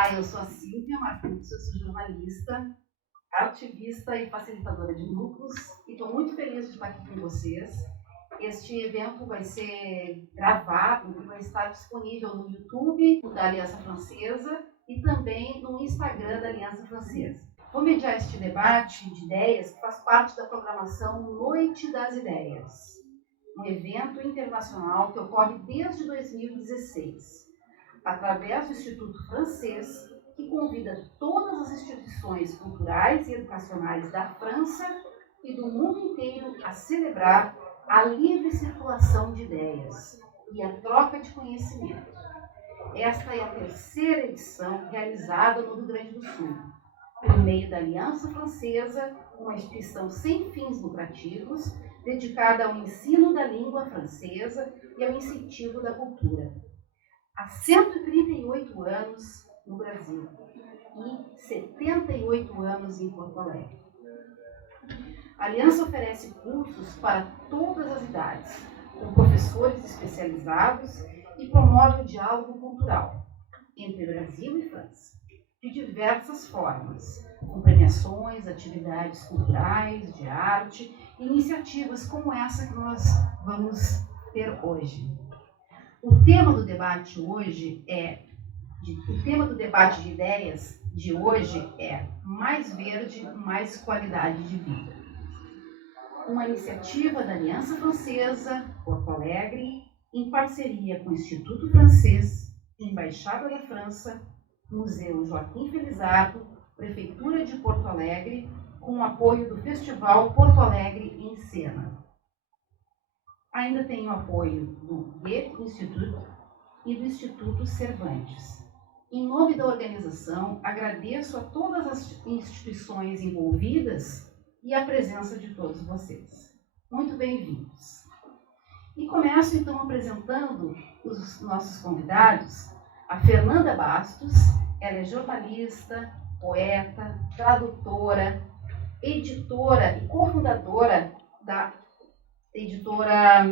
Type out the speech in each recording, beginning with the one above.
Olá, eu sou a Silvia Marcos, eu sou jornalista, ativista e facilitadora de grupos e estou muito feliz de estar aqui com vocês. Este evento vai ser gravado e vai estar disponível no YouTube da Aliança Francesa e também no Instagram da Aliança Francesa. Vou mediar este debate de ideias que faz parte da programação Noite das Ideias, um evento internacional que ocorre desde 2016, através do Instituto Francês, que convida todas as instituições culturais e educacionais da França e do mundo inteiro a celebrar a livre circulação de ideias e a troca de conhecimento. Esta é a terceira edição realizada no Rio Grande do Sul, por meio da Aliança Francesa, uma instituição sem fins lucrativos, dedicada ao ensino da língua francesa e ao incentivo da cultura. Há 138 anos no Brasil e 78 anos em Porto Alegre. A Aliança oferece cursos para todas as idades, com professores especializados e promove o diálogo cultural entre Brasil e França, de diversas formas, com premiações, atividades culturais, de arte, iniciativas como essa que nós vamos ter hoje. O tema do debate de ideias de hoje é Mais Verde, Mais Qualidade de Vida. Uma iniciativa da Aliança Francesa, Porto Alegre, em parceria com o Instituto Francês, Embaixada da França, Museu Joaquim Felizardo, Prefeitura de Porto Alegre, com o apoio do Festival Porto Alegre em Cena. Ainda tem o apoio do Goethe Instituto e do Instituto Cervantes. Em nome da organização, agradeço a todas as instituições envolvidas e a presença de todos vocês. Muito bem-vindos. E começo então apresentando os nossos convidados. A Fernanda Bastos, ela é jornalista, poeta, tradutora, editora e cofundadora da editora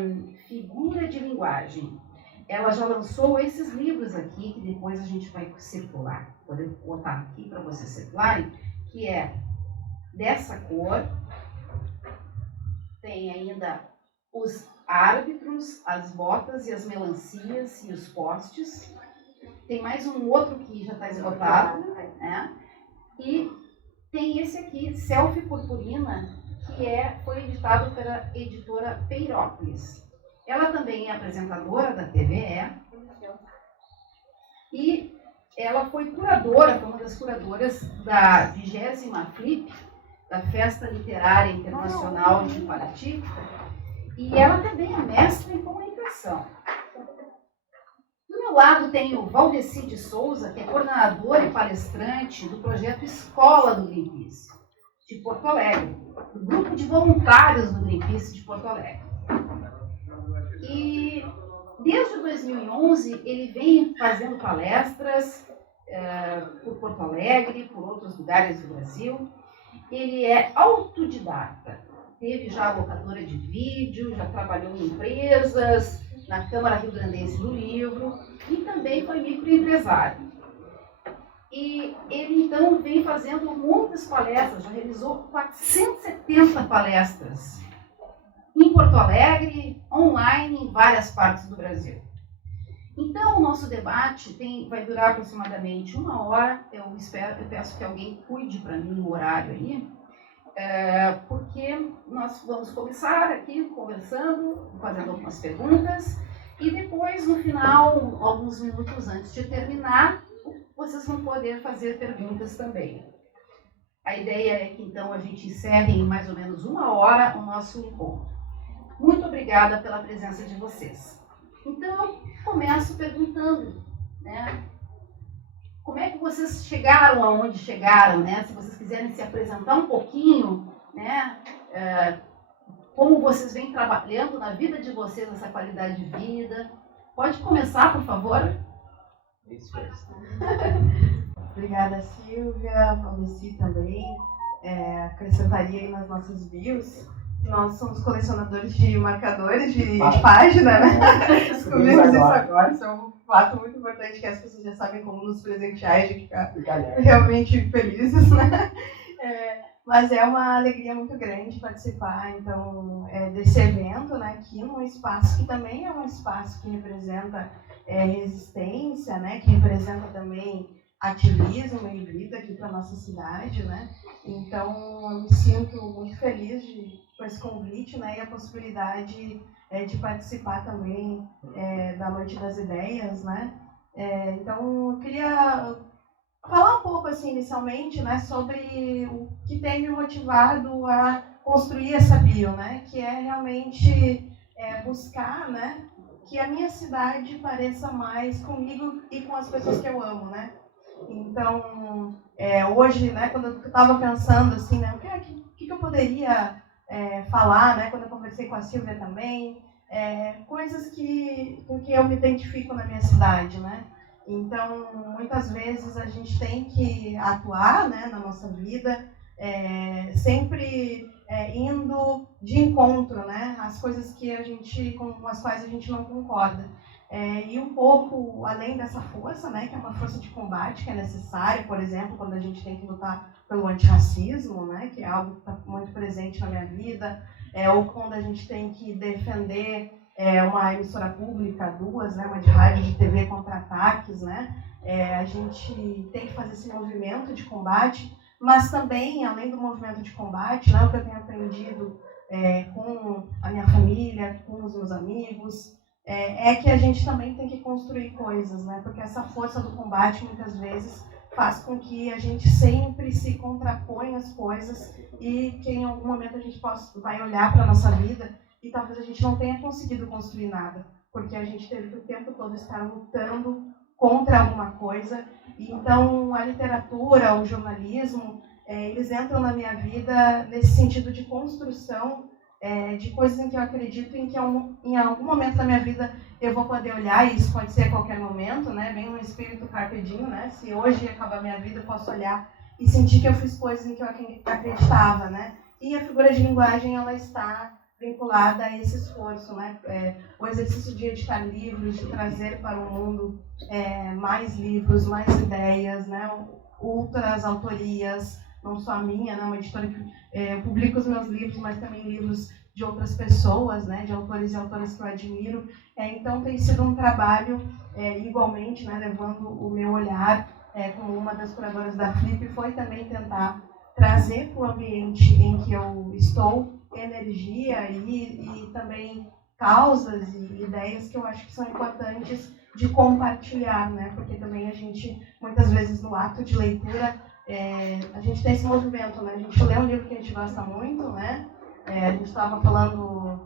Figura de Linguagem. Ela já lançou esses livros aqui, que depois a gente vai circular. Vou botar aqui para vocês circularem, que é Dessa Cor. Tem ainda Os Árbitros, As Botas e as Melancias e os Postes. Tem mais um outro que já está esgotado, né? E tem esse aqui, Selfie Purpurina, que foi editado pela editora Peirópolis. Ela também é apresentadora da TVE e ela foi curadora, uma das curadoras da 20ª FLIP, da Festa Literária Internacional de Paraty, e ela também é mestre em comunicação. Do meu lado tem o Valdeci de Souza, que é coordenador e palestrante do projeto Escola do Greenpeace, de Porto Alegre, do grupo de voluntários do Greenpeace de Porto Alegre. E desde 2011 ele vem fazendo palestras por Porto Alegre, por outros lugares do Brasil. Ele é autodidata, teve já locadora de vídeo, já trabalhou em empresas, na Câmara Rio-Grandense do Livro e também foi microempresário. E ele, então, vem fazendo muitas palestras, já realizou 470 palestras em Porto Alegre, online, em várias partes do Brasil. Então, o nosso debate vai durar aproximadamente 1 hora. Eu peço que alguém cuide para mim o horário aí, porque nós vamos começar aqui conversando, fazendo algumas perguntas, e depois, no final, alguns minutos antes de terminar, vocês vão poder fazer perguntas também. A ideia é que, então, a gente encerre em mais ou menos 1 hora o nosso encontro. Muito obrigada pela presença de vocês. Então, eu começo perguntando, né? Como é que vocês chegaram aonde chegaram, né? Se vocês quiserem se apresentar um pouquinho, né? Como vocês vêm trabalhando na vida de vocês essa qualidade de vida. Pode começar, por favor? Obrigada, Silvia, Valdeci também. Acrescentaria aí nas nossas bios nós somos colecionadores de marcadores de página, né? Descobrimos isso agora, isso é um fato muito importante que as pessoas já sabem como nos presentear e ficar realmente felizes, né? Mas é uma alegria muito grande participar, então, desse evento, né, aqui num espaço que também é um espaço que representa resistência, né, que representa também ativismo e vida aqui para a nossa cidade, né? Então, eu me sinto muito feliz com esse convite, né, e a possibilidade de participar também da Noite das Ideias, né? Então, eu queria falar um pouco, assim, inicialmente, né, sobre o que tem me motivado a construir essa bio, né, que é realmente buscar, né, que a minha cidade pareça mais comigo e com as pessoas que eu amo, né. Então, hoje, né, quando eu estava pensando, assim, né, o que eu poderia falar, né, quando eu conversei com a Silvia também, coisas com que eu me identifico na minha cidade, né. Então, muitas vezes a gente tem que atuar, né, na nossa vida, sempre indo de encontro, né, às coisas com as quais a gente não concorda. E um pouco além dessa força, né, que é uma força de combate que é necessária, por exemplo, quando a gente tem que lutar pelo antirracismo, né, que é algo que está muito presente na minha vida, ou quando a gente tem que defender uma emissora pública, duas, né, uma de rádio e de TV contra ataques, né? A gente tem que fazer esse movimento de combate, mas também, além do movimento de combate, né, o que eu tenho aprendido com a minha família, com os meus amigos, que a gente também tem que construir coisas, né? Porque essa força do combate, muitas vezes, faz com que a gente sempre se contraponha às coisas e que em algum momento a gente vai olhar para a nossa vida e talvez a gente não tenha conseguido construir nada, porque a gente teve que o tempo todo estar lutando contra alguma coisa. E então a literatura, o jornalismo, eles entram na minha vida nesse sentido de construção de coisas em que eu acredito em que em algum momento da minha vida eu vou poder olhar, e isso pode ser a qualquer momento, né? Bem no espírito carpe diem, né? Se hoje acabar a minha vida, eu posso olhar e sentir que eu fiz coisas em que eu acreditava, né? E a figura de linguagem, ela está vinculada a esse esforço, né? O exercício de editar livros, de trazer para o mundo mais livros, mais ideias, né? Outras autorias, não só a minha, né? Uma editora que publica os meus livros, mas também livros de outras pessoas, né? De autores e autoras que eu admiro. Então tem sido um trabalho igualmente, né? Levando o meu olhar como uma das curadoras da Flip, foi também tentar trazer para o ambiente em que eu estou energia e também causas e ideias que eu acho que são importantes de compartilhar, né? Porque também a gente, muitas vezes no ato de leitura, a gente tem esse movimento, né? A gente lê um livro que a gente gosta muito, né? A gente estava falando,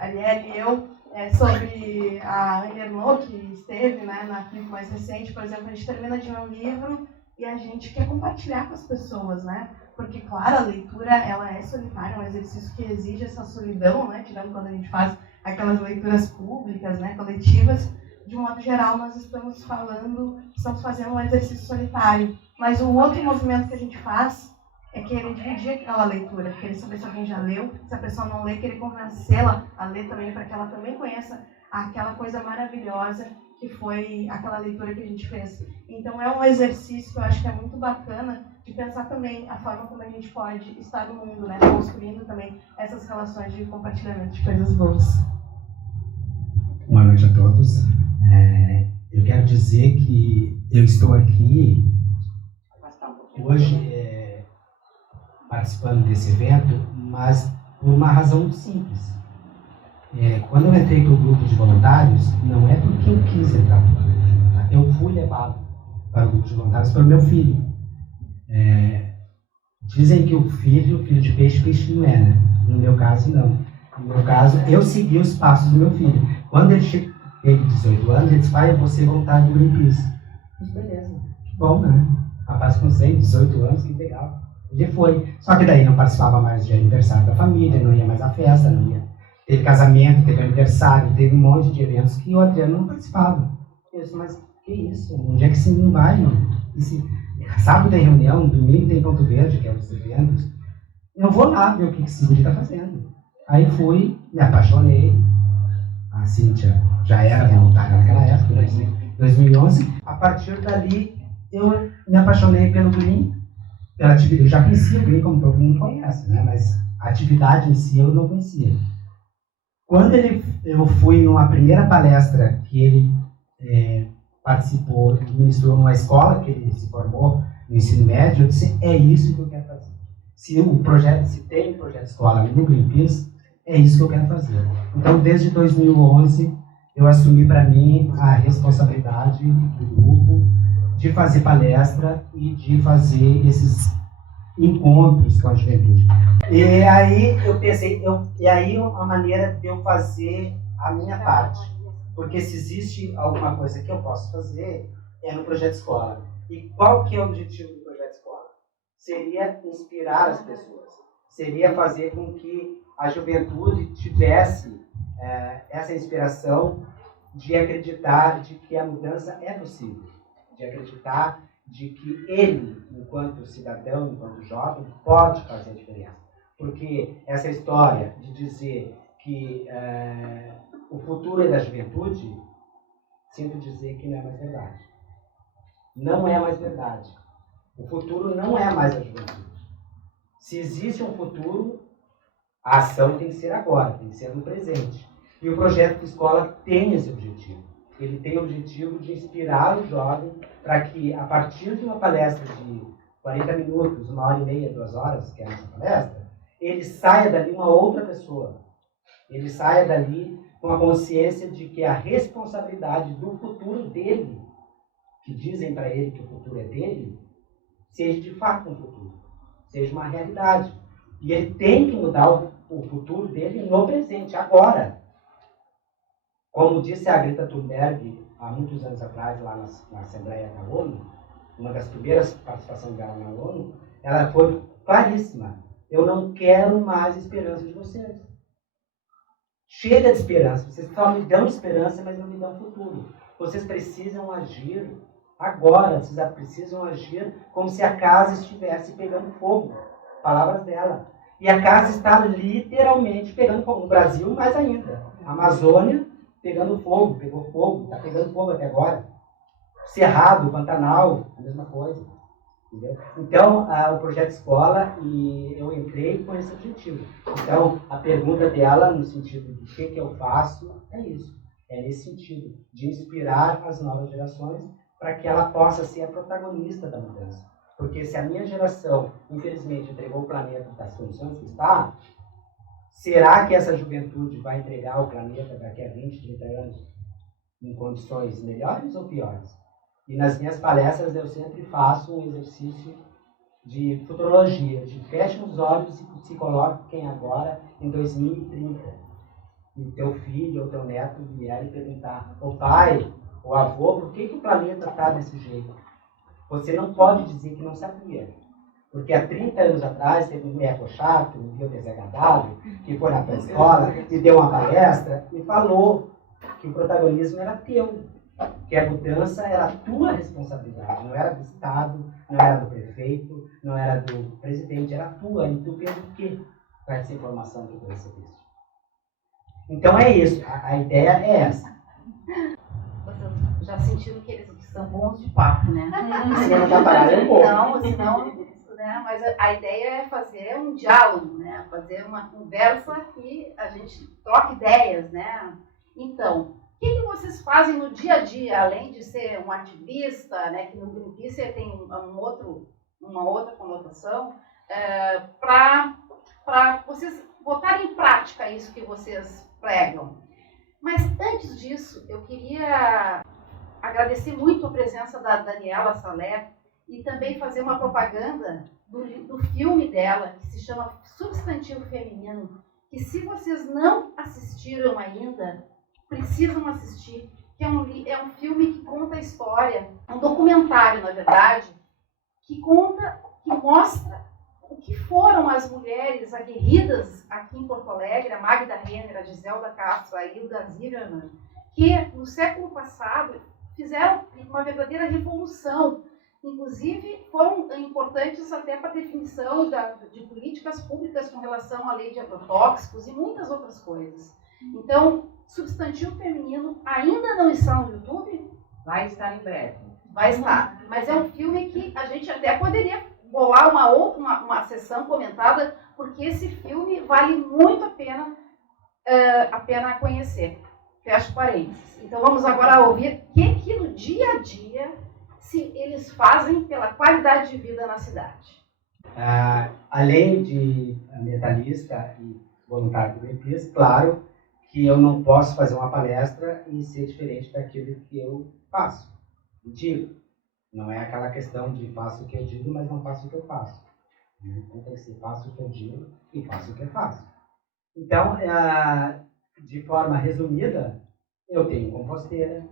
a Liel e eu, sobre a Anne Ernaux, que esteve, né, na clipe mais recente, por exemplo. A gente termina de ler um livro e a gente quer compartilhar com as pessoas, né? Porque, claro, a leitura, ela é solitária, é um exercício que exige essa solidão, né? Tirando quando a gente faz aquelas leituras públicas, né, coletivas. De modo geral, nós estamos fazendo um exercício solitário. Mas o outro movimento que a gente faz é querer dividir aquela leitura, querer saber se alguém já leu, se a pessoa não lê, querer convencê-la a ler também, para que ela também conheça aquela coisa maravilhosa que foi aquela leitura que a gente fez. Então é um exercício que eu acho que é muito bacana de pensar também a forma como a gente pode estar no mundo, né? Construindo também essas relações de compartilhamento de coisas boas. Boa noite a todos. Eu quero dizer que eu estou aqui hoje participando desse evento, mas por uma razão simples. Quando eu entrei para o grupo de voluntários, não é porque eu quis entrar para o grupo de voluntários. Eu fui levado para o grupo de voluntários pelo meu filho. Dizem que o filho de peixe, peixe não é, né? No meu caso, não. No meu caso, eu segui os passos do meu filho. Quando ele teve 18 anos, ele disse: pai, eu vou ser voluntário do Greenpeace. Mas beleza, que bom, né? Rapaz com 18 anos, que legal. Ele foi. Só que daí não participava mais de aniversário da família, não ia mais à festa, não ia. Teve casamento, teve aniversário, teve um monte de eventos que o Adriano não participava. Eu disse: mas que isso? Onde é que esse menino vai, mano? Sábado tem reunião, domingo tem ponto verde, que é os eventos. Eu vou lá ver o que esse guri está fazendo. Aí fui, me apaixonei. A Cíntia já era voluntária naquela época, em 2011. A partir dali, eu me apaixonei pelo Green, pela atividade. Eu já conhecia o Green, como todo mundo conhece, né? Mas a atividade em si eu não conhecia. Quando eu fui numa primeira palestra que ele participou, que ministrou numa escola que ele se formou no ensino médio, eu disse, é isso que eu quero fazer. Se tem um projeto escola no Greenpeace, é isso que eu quero fazer. Então, desde 2011, eu assumi para mim a responsabilidade do grupo de fazer palestra e de fazer esses encontros com a juventude. E aí eu pensei, a maneira de eu fazer a minha parte. Porque se existe alguma coisa que eu posso fazer, é no Projeto Escola. E qual que é o objetivo do Projeto Escola? Seria inspirar as pessoas. Seria fazer com que a juventude tivesse essa inspiração de acreditar de que a mudança é possível. De acreditar de que ele, enquanto cidadão, enquanto jovem, pode fazer a diferença. Porque essa história de dizer que o futuro é da juventude, sinto dizer que não é mais verdade. Não é mais verdade. O futuro não é mais a juventude. Se existe um futuro, a ação tem que ser agora, tem que ser no presente. E o projeto de escola tem esse objetivo. Ele tem o objetivo de inspirar o jovem para que, a partir de uma palestra de 40 minutos, 1h30, 2 horas, que é a nossa palestra, ele saia dali uma outra pessoa. Ele saia dali com a consciência de que a responsabilidade do futuro dele, que dizem para ele que o futuro é dele, seja de fato um futuro, seja uma realidade. E ele tem que mudar o futuro dele no presente, agora. Como disse a Greta Thunberg há muitos anos atrás, lá na Assembleia da ONU, uma das primeiras participações dela na ONU, ela foi claríssima. Eu não quero mais esperança de vocês. Chega de esperança. Vocês só me dão esperança, mas não me dão futuro. Vocês precisam agir agora. Vocês precisam agir como se a casa estivesse pegando fogo. Palavras dela. E a casa está literalmente pegando fogo. No Brasil, mais ainda. A Amazônia pegando fogo, pegou fogo, está pegando fogo até agora. Cerrado, Pantanal, a mesma coisa. Entendeu? Então, o Projeto Escola, e eu entrei com esse objetivo. Então, a pergunta dela, no sentido de o que eu faço, é isso. É nesse sentido, de inspirar as novas gerações para que ela possa ser a protagonista da mudança. Porque se a minha geração, infelizmente, entregou o planeta das condições que está, será que essa juventude vai entregar o planeta daqui a 20, 30 anos em condições melhores ou piores? E nas minhas palestras eu sempre faço um exercício de futurologia, de feche os olhos e se coloquem agora em 2030. E teu filho ou teu neto vier e perguntar, o pai, o avô, por que o planeta está desse jeito? Você não pode dizer que não sabia. Porque há 30 anos atrás teve um eco chato, um dia desagradável, que foi na tua escola e deu uma palestra e falou que o protagonismo era teu, que a mudança era a tua responsabilidade, não era do Estado, não era do prefeito, não era do presidente, era tua. E tu fez o quê com essa informação que tu recebeste? Então é isso, a ideia é essa. Vocês já sentiram que eles são bons de papo, né? Se não tá parado, é um pouco. Não, senão... Né? Mas a ideia é fazer um diálogo, né? Fazer uma conversa e a gente troca ideias, né? Então, o que vocês fazem no dia a dia, além de ser um ativista, né? Que no Greenpeace tem uma outra conotação, para vocês botarem em prática isso que vocês pregam. Mas antes disso, eu queria agradecer muito a presença da Daniela Salé, e também fazer uma propaganda do filme dela, que se chama Substantivo Feminino, que se vocês não assistiram ainda, precisam assistir, que é um filme que conta a história, um documentário, na verdade, que mostra o que foram as mulheres aguerridas aqui em Porto Alegre, a Magda Renner, a Giselda Castro, a Hilda Zimmermann, que no século passado fizeram uma verdadeira revolução inclusive foram importantes até para a definição de políticas públicas com relação à lei de agrotóxicos e muitas outras coisas. Então, Substantivo Feminino ainda não está no YouTube? Vai estar em breve. Vai estar. Mas é um filme que a gente até poderia bolar uma sessão comentada, porque esse filme vale muito a pena conhecer. Fecho parênteses. Então vamos agora ouvir o que no dia a dia eles fazem pela qualidade de vida na cidade. Além de ambientalista e voluntário do Greenpeace, claro que eu não posso fazer uma palestra e ser diferente daquilo que eu faço e digo. Não é aquela questão de faço o que eu digo, mas não faço o que eu faço. Então tem que ser faço o que eu digo e faço o que eu faço. Então, de forma resumida, eu tenho composteira.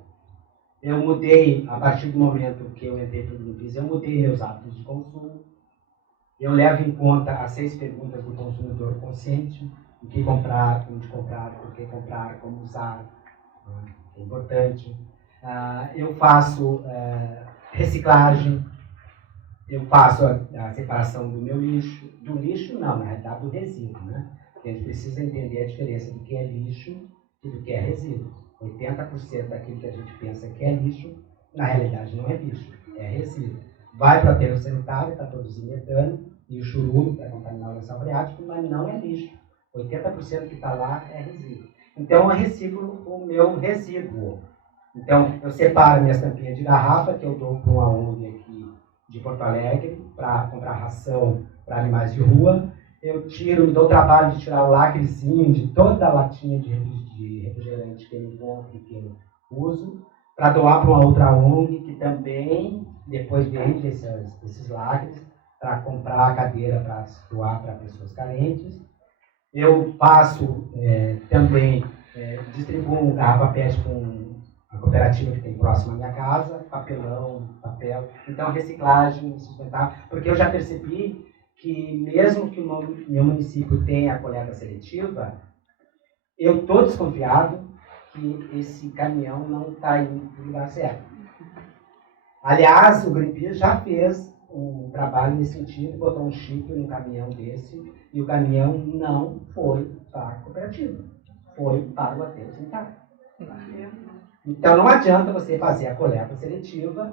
Eu mudei, a partir do momento que eu entrei para o Greenpeace, eu mudei meus hábitos de consumo. Eu levo em conta as 6 perguntas do consumidor consciente: o que comprar, onde comprar, por que comprar, como usar, é importante. Eu faço reciclagem, eu faço a separação do meu lixo, do lixo não, na realidade do resíduo, né? Porque a gente precisa entender a diferença do que é lixo e do que é resíduo. 80% daquilo que a gente pensa que é lixo, na realidade não é lixo, é resíduo. Vai para o aterro sanitário para produzir metano e o churume para contaminar o lençol freático, mas não é lixo. 80% que está lá é resíduo. Então eu reciclo o meu resíduo. Então eu separo minhas tampinhas de garrafa que eu dou para uma ONG aqui de Porto Alegre para comprar ração para animais de rua. Eu me dou o trabalho de tirar o lacrezinho de toda a latinha de refrigerante que eu encontro e que eu uso, para doar para uma outra ONG que também depois vende esses lacres para comprar a cadeira para doar para pessoas carentes. Eu passo também, distribuo garrafa PET com a cooperativa que tem próximo à minha casa, papelão, papel. Então, reciclagem sustentável, porque eu já percebi que mesmo que o meu município tenha a coleta seletiva, eu estou desconfiado que esse caminhão não está indo para o lugar certo. Aliás, o Greenpeace já fez um trabalho nesse sentido, botou um chip no caminhão desse, e o caminhão não foi para a cooperativa, foi para o aterro sanitário. Então não adianta você fazer a coleta seletiva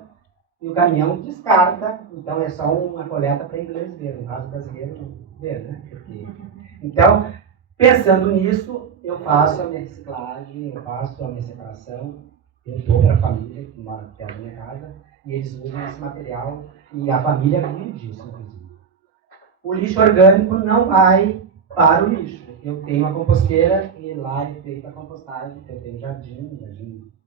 e o caminhão descarta, então é só uma coleta para inglês ver, no caso brasileiro ver, né? Então, pensando nisso, eu faço a minha reciclagem, eu faço a minha separação, eu dou para a família que mora perto da minha casa, e eles usam esse material, e a família vive disso, inclusive. O lixo orgânico não vai para o lixo. Eu tenho uma composteira e lá é feita a compostagem, eu tenho jardim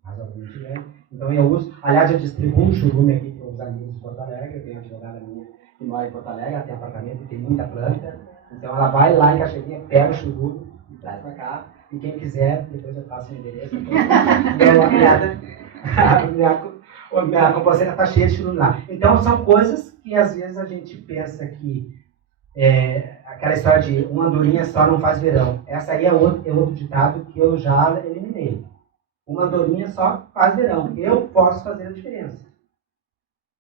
razoavelmente grande, então eu uso, aliás, eu distribuo um churume aqui para os amigos de Porto Alegre, eu tenho uma advogada minha que mora em Porto Alegre, ela tem apartamento e tem muita planta, então ela vai lá em Cachoeirinha, pega o churume e traz para cá, e quem quiser, depois eu passo o endereço, minha composteira está cheia de churume lá. Então são coisas que às vezes a gente pensa que aquela história de uma andorinha só não faz verão. Essa aí é outro ditado que eu já eliminei. Uma andorinha só faz verão. Eu posso fazer a diferença.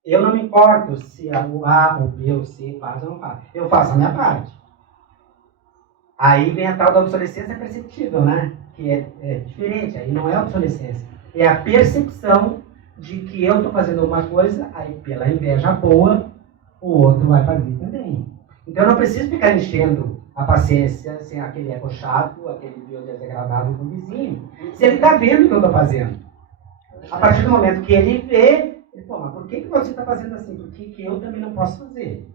Eu não me importo se o A, o B, o C faz ou não faz. Eu faço a minha parte. Aí vem a tal da obsolescência perceptível, né? Que é diferente. Aí não é obsolescência. É a percepção de que eu estou fazendo alguma coisa, aí pela inveja boa, o outro vai fazer também. Então eu não preciso ficar enchendo a paciência sem aquele eco chato, aquele biodegradável do vizinho, se ele está vendo o que eu estou fazendo. A partir do momento que ele vê, ele fala, mas por que você está fazendo assim? Por que eu também não posso fazer?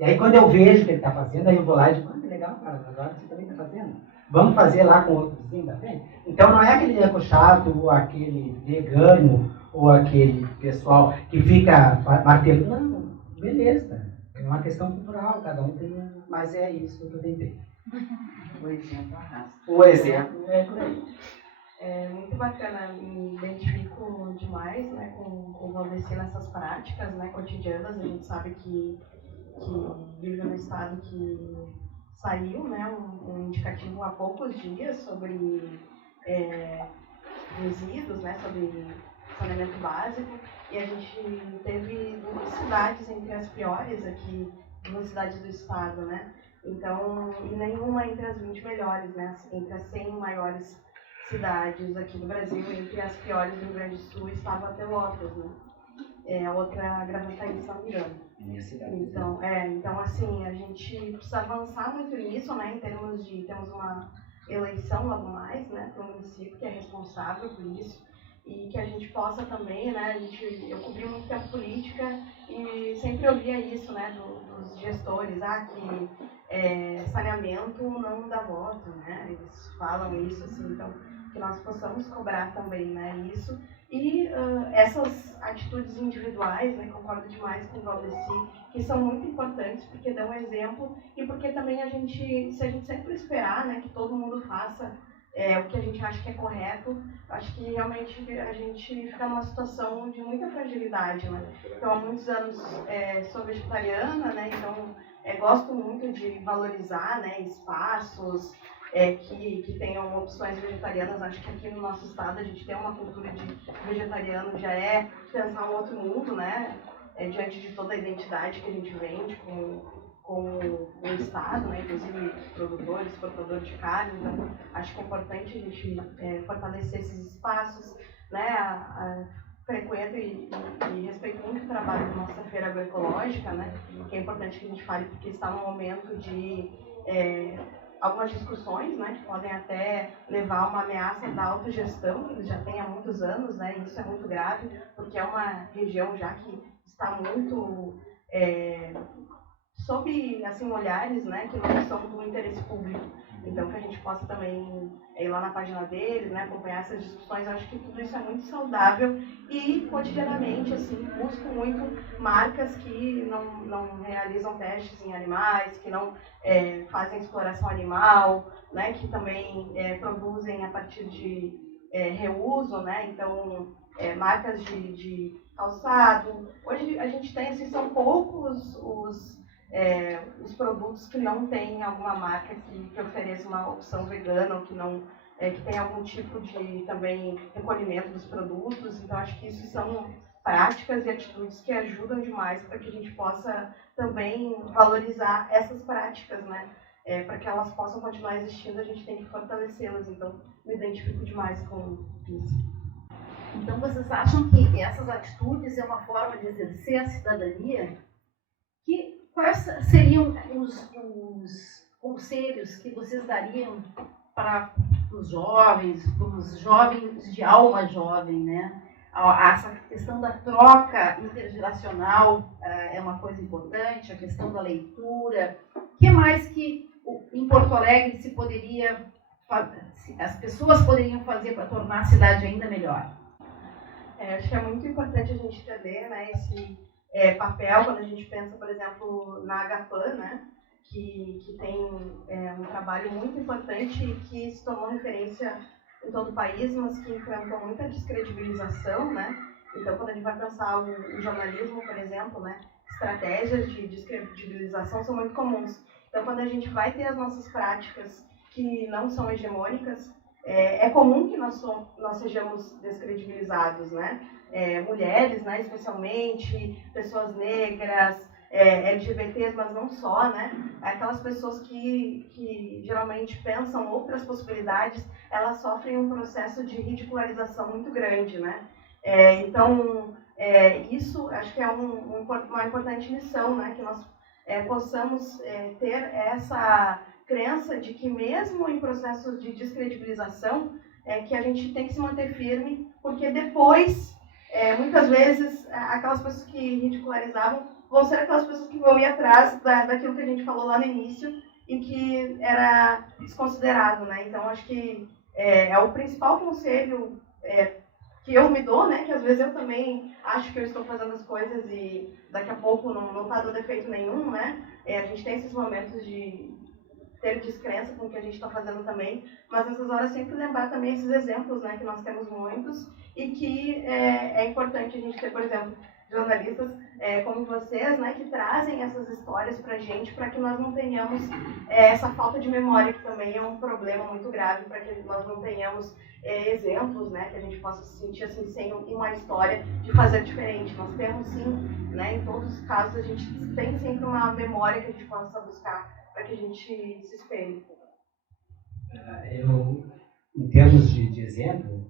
E aí quando eu vejo o que ele está fazendo, aí eu vou lá e digo, que legal, cara, agora você também está fazendo. Vamos fazer lá com outro vizinho da frente? Então não é aquele eco chato, ou aquele vegano, ou aquele pessoal que fica martelando. Não, beleza. É uma questão cultural, cada um tem, mas é isso que eu tentei. O exemplo arrasta. O exemplo é por aí. É muito bacana, me identifico demais, né, com o Valdeci nessas práticas, né, cotidianas. A gente sabe que vive num estado que saiu, né, um indicativo há poucos dias sobre resíduos, né, sobre saneamento básico, e a gente teve 2 cidades entre as piores aqui, 2 cidades do estado, né? Então, e nenhuma entre as 20 melhores, né? Entre as 100 maiores cidades aqui do Brasil, entre as piores do Rio Grande do Sul estava Pelotas, né? A outra Gravataí, se não me engano. Minha cidade. Então, assim, a gente precisa avançar muito nisso, né? Em termos de, temos uma eleição logo mais, né? Para o município que é responsável por isso. E que a gente possa também, né? Eu cobri muito tempo política e sempre ouvia isso, né? Dos gestores, que saneamento não dá voto, né? Eles falam isso, assim, então que nós possamos cobrar também, né? Isso. E essas atitudes individuais, né? Concordo demais com o Valdeci, que são muito importantes porque dão exemplo e porque também se a gente sempre esperar, né? Que todo mundo faça o que a gente acha que é correto, acho que realmente a gente fica numa situação de muita fragilidade, né? Então, há muitos anos sou vegetariana, né? Então, gosto muito de valorizar, né, espaços que tenham opções vegetarianas. Acho que aqui no nosso estado a gente tem uma cultura de vegetariano, já é pensar um outro mundo, né? Diante de toda a identidade que a gente vende com o Estado, né, inclusive produtores, exportadores de carne. Então, acho que é importante a gente fortalecer esses espaços, né, frequento e respeito muito o trabalho da nossa feira agroecológica, né, que é importante que a gente fale porque está num momento de algumas discussões, né, que podem até levar a uma ameaça da autogestão, que eles já têm há muitos anos, né, e isso é muito grave, porque é uma região já que está muito sob assim, olhares, né, que não são do interesse público. Então, que a gente possa também ir lá na página deles, né, acompanhar essas discussões. Eu acho que tudo isso é muito saudável e, cotidianamente, assim, busco muito marcas que não realizam testes em animais, que não fazem exploração animal, né, que também produzem a partir de reuso, né, então, marcas de calçado. Hoje a gente tem, assim, são poucos os produtos que não têm alguma marca que ofereça uma opção vegana ou que tem algum tipo de também recolhimento dos produtos. Então, acho que isso são práticas e atitudes que ajudam demais para que a gente possa também valorizar essas práticas, né? Para que elas possam continuar existindo, a gente tem que fortalecê-las. Então, me identifico demais com isso. Então, vocês acham que essas atitudes é uma forma de exercer a cidadania? Quais seriam os conselhos que vocês dariam para os jovens de alma jovem, né? Essa questão da troca intergeracional é uma coisa importante, a questão da leitura. O que mais que em Porto Alegre as pessoas poderiam fazer para tornar a cidade ainda melhor? Acho que é muito importante a gente entender, né, esse papel quando a gente pensa, por exemplo, na Agapan, né, que tem um trabalho muito importante e que se tornou referência em todo o país, mas que enfrentou muita descredibilização, né? Então, quando a gente vai pensar o jornalismo, por exemplo, né, estratégias de descredibilização são muito comuns. Então, quando a gente vai ter as nossas práticas que não são hegemônicas, é comum que nós sejamos descredibilizados, né? Mulheres, né, especialmente, pessoas negras, LGBTs, mas não só, né? Aquelas pessoas que geralmente pensam outras possibilidades, elas sofrem um processo de ridicularização muito grande, né? Então, isso acho que é uma importante lição, né? Que nós possamos ter essa crença de que mesmo em processos de descredibilização, que a gente tem que se manter firme, porque depois, muitas vezes, aquelas pessoas que ridicularizavam vão ser aquelas pessoas que vão ir atrás daquilo que a gente falou lá no início e que era desconsiderado, né? Então, acho que é o principal conselho que eu me dou, né? Que às vezes eu também acho que eu estou fazendo as coisas e daqui a pouco não está dando efeito nenhum, né? A gente tem esses momentos de ter descrença com o que a gente está fazendo também, mas nessas horas sempre lembrar também esses exemplos, né, que nós temos muitos e que é importante a gente ter, por exemplo, jornalistas como vocês, né, que trazem essas histórias para a gente, para que nós não tenhamos essa falta de memória, que também é um problema muito grave, para que nós não tenhamos exemplos, né, que a gente possa se sentir assim, sem uma história de fazer diferente. Nós temos sim, né, em todos os casos, a gente tem sempre uma memória que a gente possa buscar para que a gente se espelhe. Eu, em termos de exemplo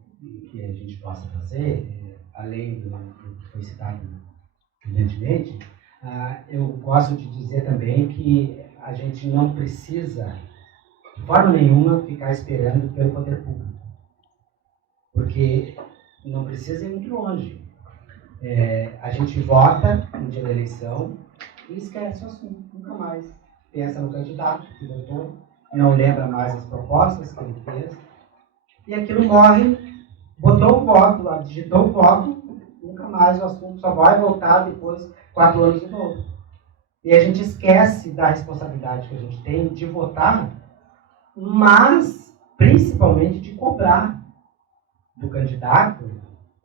que a gente possa fazer, além do que foi citado brilhantemente, eu gosto de dizer também que a gente não precisa, de forma nenhuma, ficar esperando pelo poder público. Porque não precisa ir muito longe. A gente vota no dia da eleição e esquece o assunto, nunca mais. Pensa no candidato que votou, não lembra mais as propostas que ele fez, e aquilo morre, botou o voto, digitou o voto, nunca mais o assunto só vai voltar depois 4 anos de novo. E a gente esquece da responsabilidade que a gente tem de votar, mas principalmente de cobrar do candidato,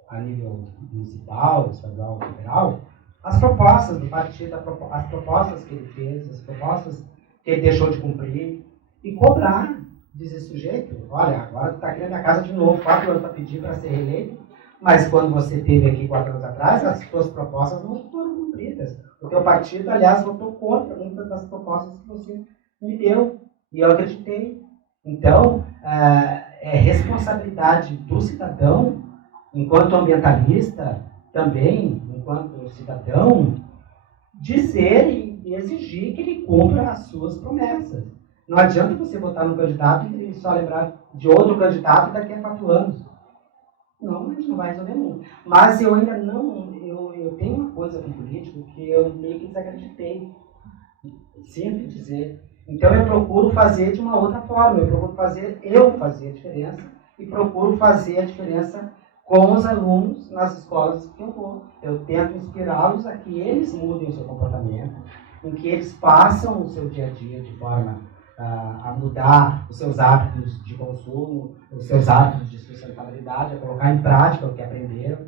a nível municipal, estadual, federal, as propostas do partido, as propostas que ele fez, as propostas que ele deixou de cumprir, e cobrar, dizer sujeito, olha, agora tu está aqui na minha casa de novo, 4 anos para pedir para ser reeleito, mas quando você esteve aqui 4 anos atrás, as suas propostas não foram cumpridas. O teu partido, aliás, votou contra muitas das propostas que você me deu, e eu acreditei. Então, é responsabilidade do cidadão, enquanto ambientalista, também, enquanto cidadão, dizer e exigir que ele cumpra as suas promessas. Não adianta você votar no candidato e só lembrar de outro candidato daqui a 4 anos. Não, a gente não vai resolver nunca. Mas eu ainda não... Eu tenho uma coisa com político que eu meio que desacreditei. Sempre dizer. Então eu procuro fazer de uma outra forma. Eu procuro fazer a diferença e procuro fazer a diferença com os alunos nas escolas que eu vou. Eu tento inspirá-los a que eles mudem o seu comportamento, em que eles passam o seu dia a dia de forma a mudar os seus hábitos de consumo, os seus hábitos de sustentabilidade, a colocar em prática o que aprenderam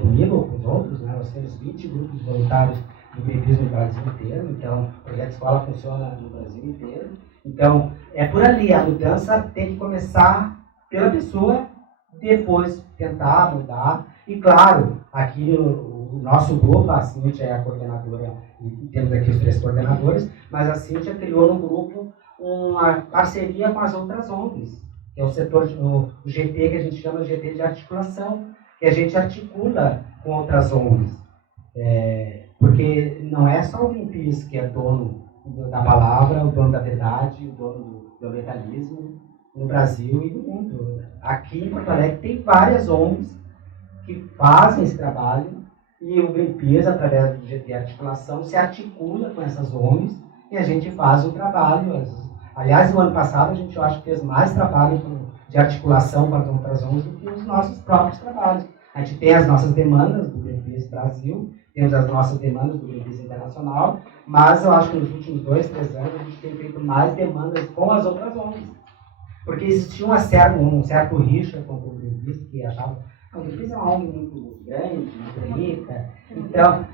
comigo ou com os outros. Né? Nós temos 20 grupos voluntários do Greenpeace no Brasil inteiro, então o Projeto Escola funciona no Brasil inteiro. Então, é por ali, a mudança tem que começar pela pessoa, depois tentar mudar. E claro, aqui o nosso grupo, a Cíntia é a coordenadora, e temos aqui os 3 coordenadores, mas a Cíntia criou no grupo uma parceria com as outras ONGs, que é o setor, o GT, que a gente chama de GT de articulação, que a gente articula com outras ONGs. Porque não é só o Greenpeace que é dono da palavra, o dono da verdade, o dono do ambientalismo no Brasil e no mundo. Aqui em Porto Alegre tem várias ONGs que fazem esse trabalho e o Greenpeace, através do GT Articulação, se articula com essas ONGs e a gente faz o trabalho. Aliás, no ano passado a gente, eu acho, fez mais trabalho de articulação com as outras ONGs do que os nossos próprios trabalhos. A gente tem as nossas demandas do Greenpeace Brasil, temos as nossas demandas do Greenpeace Internacional, mas eu acho que nos últimos 2, 3 anos a gente tem feito mais demandas com as outras ONGs. Porque existia um certo rixa com o Greenpeace, que achava que o Greenpeace é uma ONG muito grande, muito rica, então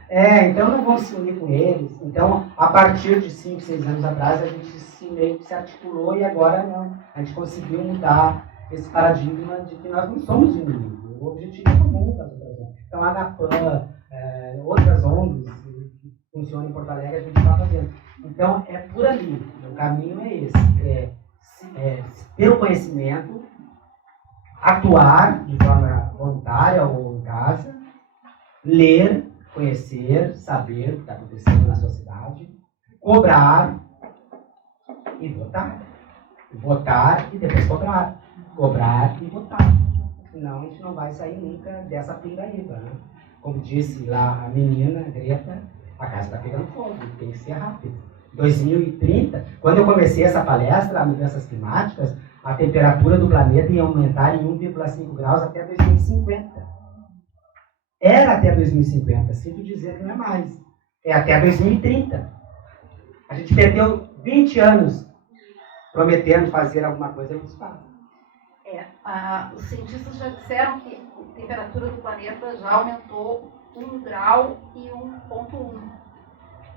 não vamos se unir com eles. Então, a partir de 5, 6 anos atrás, a gente meio que se articulou e agora não. A gente conseguiu mudar esse paradigma de que nós não somos inimigos. O objetivo é comum para as outras ONGs. Então, a ANAPAM, outras ONGs que funcionam em Porto Alegre, a gente está fazendo. Então, é por ali. O caminho é esse. Ter o conhecimento, atuar de forma voluntária ou em casa, ler, conhecer, saber o que está acontecendo na sua cidade, cobrar e votar. Votar e depois cobrar. Cobrar e votar. Senão a gente não vai sair nunca dessa pindaíba, né? Como disse lá a menina, a Greta, a casa está pegando fogo, tem que ser rápido. 2030, quando eu comecei essa palestra, mudanças climáticas, a temperatura do planeta ia aumentar em 1,5 graus até 2050. Era até 2050, sinto dizer que não é mais. É até 2030. A gente perdeu 20 anos prometendo fazer alguma coisa no espaço. Os cientistas já disseram que a temperatura do planeta já aumentou 1 grau e 1,1.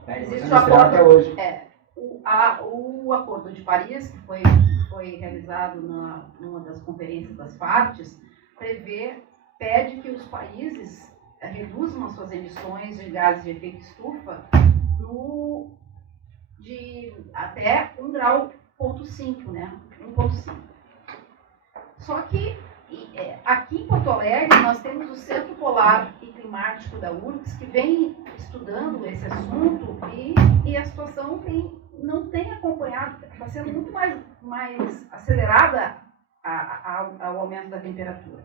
Existe o Industrial até acordo, hoje. o Acordo de Paris, que foi realizado numa das conferências das partes, pede que os países reduzam as suas emissões de gases de efeito estufa de até 1,5 grau, né? 1,5. Só que aqui em Porto Alegre nós temos o Centro Polar e Climático da URGS, que vem estudando esse assunto e a situação não tem acompanhado, está sendo muito mais acelerada ao aumento da temperatura.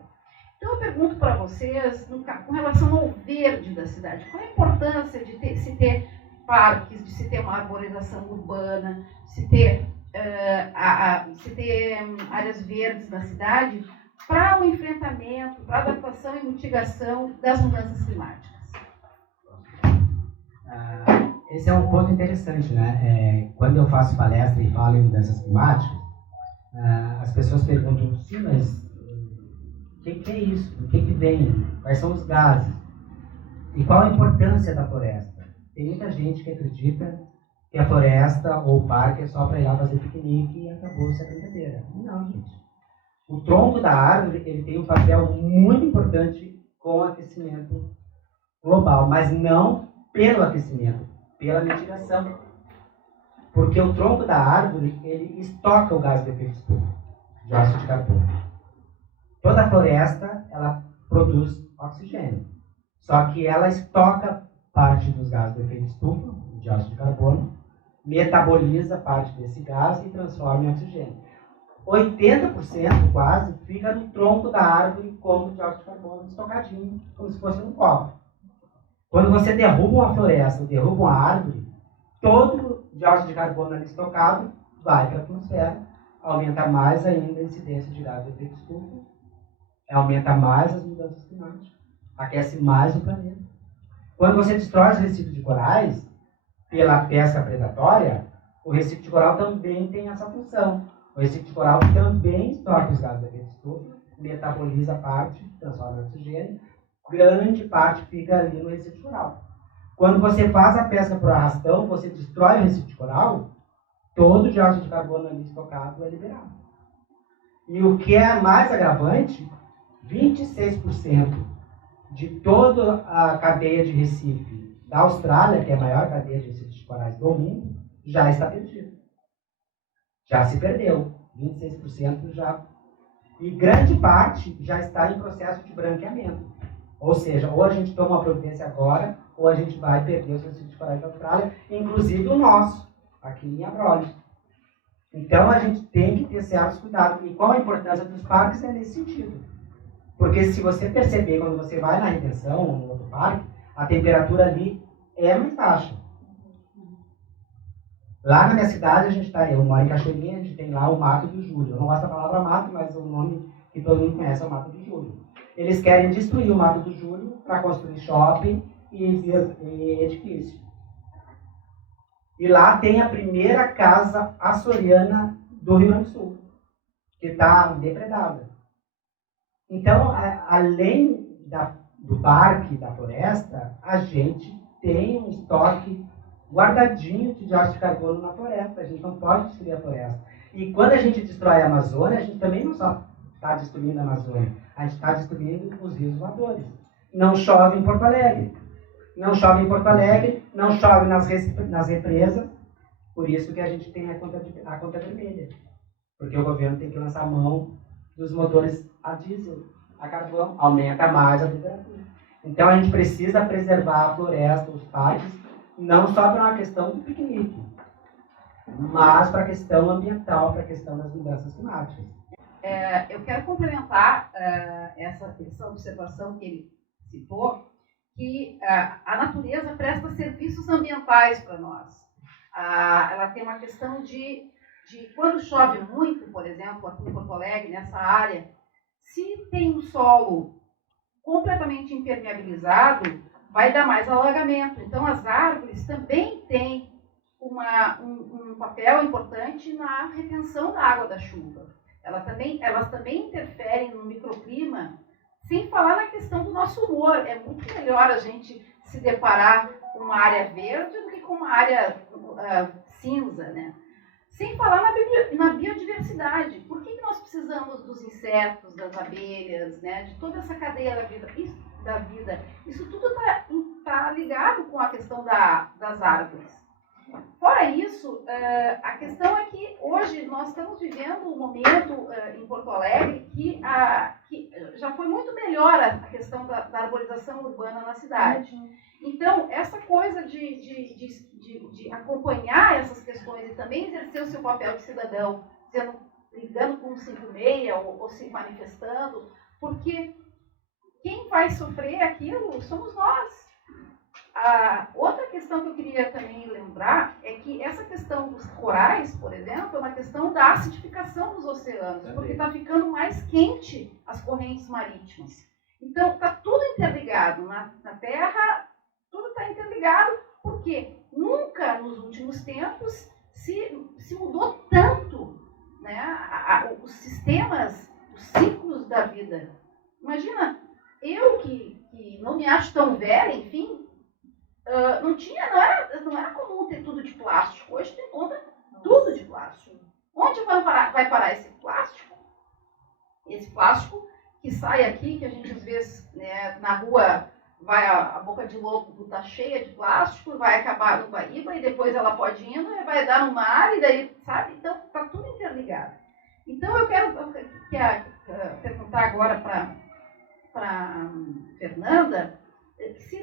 Então eu pergunto para vocês, com relação ao verde da cidade, qual a importância de se ter parques, de se ter uma arborização urbana, de se ter áreas verdes na cidade para o enfrentamento, para a adaptação e mitigação das mudanças climáticas? Esse é um ponto interessante, né? Quando eu faço palestra e falo em mudanças climáticas, as pessoas perguntam, sim, mas o que é isso? O que vem? Quais são os gases? E qual a importância da floresta? Tem muita gente que acredita que a floresta ou o parque é só para ir lá fazer piquenique e acabou-se a brincadeira. Não, gente. O tronco da árvore ele tem um papel muito importante com o aquecimento global, mas não pelo aquecimento, pela mitigação. Porque o tronco da árvore ele estoca o gás de efeito estufa, dióxido de carbono. Toda a floresta ela produz oxigênio, só que ela estoca parte dos gases de efeito estufa, o dióxido de carbono, metaboliza parte desse gás e transforma em oxigênio. 80% quase fica no tronco da árvore como dióxido de carbono estocadinho, como se fosse um copo. Quando você derruba uma floresta, derruba uma árvore, todo o dióxido de carbono ali estocado vai para a atmosfera, aumenta mais ainda a incidência de gás de efeito estufa, aumenta mais as mudanças climáticas, aquece mais o planeta. Quando você destrói os recifes de corais, pela pesca predatória, o recife de coral também tem essa função. O recife de coral também estoca os gases de efeito estufa, metaboliza parte, transforma em oxigênio, grande parte fica ali no recife de coral. Quando você faz a pesca por arrastão, você destrói o recife de coral, todo o dióxido de carbono ali estocado é liberado. E o que é mais agravante, 26% de toda a cadeia de recife da Austrália, que é a maior cadeia de recifes de corais do mundo, já está perdida. Já se perdeu. 26% já. E grande parte já está em processo de branqueamento. Ou seja, ou a gente toma uma providência agora, ou a gente vai perder os recifes de corais da Austrália, inclusive o nosso, aqui em Abrolhos. Então a gente tem que ter certos cuidados. E qual a importância dos parques é nesse sentido. Porque se você perceber, quando você vai na Redenção ou no outro parque, a temperatura ali é mais baixa. Lá na minha cidade, eu moro em Cachoeirinha, a gente tem lá o Mato do Júlio. Eu não gosto da palavra mato, mas o nome que todo mundo conhece é o Mato do Júlio. Eles querem destruir o Mato do Júlio para construir shopping e edifício. E lá tem a primeira casa açoriana do Rio Grande do Sul, que está depredada. Então, além do parque, da floresta, a gente tem um estoque guardadinho de dióxido de carbono na floresta. A gente não pode destruir a floresta. E quando a gente destrói a Amazônia, a gente também não só está destruindo a Amazônia, a gente está destruindo os rios voadores. Não chove em Porto Alegre. Não chove em Porto Alegre, não chove nas represas. Por isso que a gente tem a conta vermelha. Porque o governo tem que lançar a mão dos motores a diesel, a carvão, aumenta mais a temperatura. Então a gente precisa preservar a floresta, os parques, não só para uma questão do piquenique, mas para a questão ambiental, para a questão das mudanças climáticas. Eu quero complementar essa observação que ele citou, que a natureza presta serviços ambientais para nós. Ela tem uma questão de quando chove muito, por exemplo, aqui em Porto Alegre, nessa área, se tem um solo completamente impermeabilizado, vai dar mais alagamento. Então, as árvores também têm um papel importante na retenção da água da chuva. Elas também interferem no microclima Sem falar na questão do nosso humor. É muito melhor a gente se deparar com uma área verde do que com uma área cinza, né? Sem falar na biodiversidade. Por que nós precisamos dos insetos, das abelhas, né? De toda essa cadeia da vida? Isso tudo está ligado com a questão das árvores. Fora isso, a questão é que hoje nós estamos vivendo um momento em Porto Alegre que já foi muito melhor a questão da arborização urbana na cidade. Então, essa coisa de acompanhar essas questões e também exercer o seu papel de cidadão, ligando com o 56 ou se manifestando, porque quem vai sofrer aquilo somos nós. A outra questão que eu queria também lembrar é que essa questão dos corais, por exemplo, é uma questão da acidificação dos oceanos, porque está ficando mais quente as correntes marítimas. Então, está tudo interligado. Na Terra, tudo está interligado, porque nunca nos últimos tempos se mudou tanto, né, os sistemas, os ciclos da vida. Imagina, eu que não me acho tão velha, enfim, não era comum ter tudo de plástico. Hoje tu encontra tudo de plástico. Onde vai parar esse plástico? Esse plástico que sai aqui, que a gente às vezes, né, na rua, a boca de lobo está cheia de plástico, vai acabar no Guaíba e depois ela pode ir e vai dar no mar e daí, sabe? Então está tudo interligado. Então eu quero perguntar agora para Fernanda se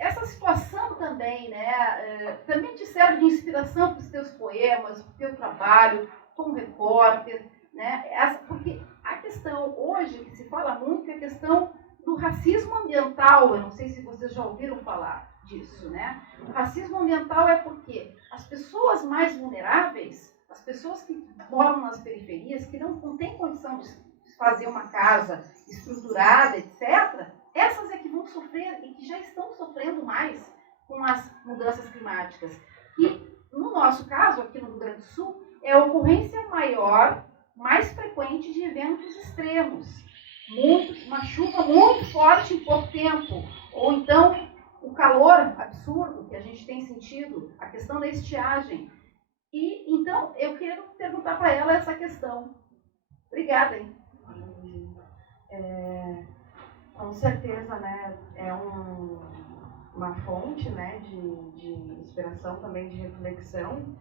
essa situação também, né, também te serve de inspiração para os teus poemas, para o teu trabalho como repórter, né? Porque a questão hoje que se fala muito é a questão do racismo ambiental. Eu não sei se vocês já ouviram falar disso, né? O racismo ambiental é porque as pessoas mais vulneráveis, as pessoas que moram nas periferias, que não têm condição de fazer uma casa estruturada, etc., essas é que vão sofrer e que já estão sofrendo mais com as mudanças climáticas. E, no nosso caso, aqui no Rio Grande do Sul, é a ocorrência maior, mais frequente de eventos extremos. Uma chuva muito forte em pouco tempo. Ou então, o calor absurdo que a gente tem sentido, a questão da estiagem. E, então, eu quero perguntar para ela essa questão. Obrigada, hein? Com certeza, né, é uma fonte, né, de inspiração, também de reflexão,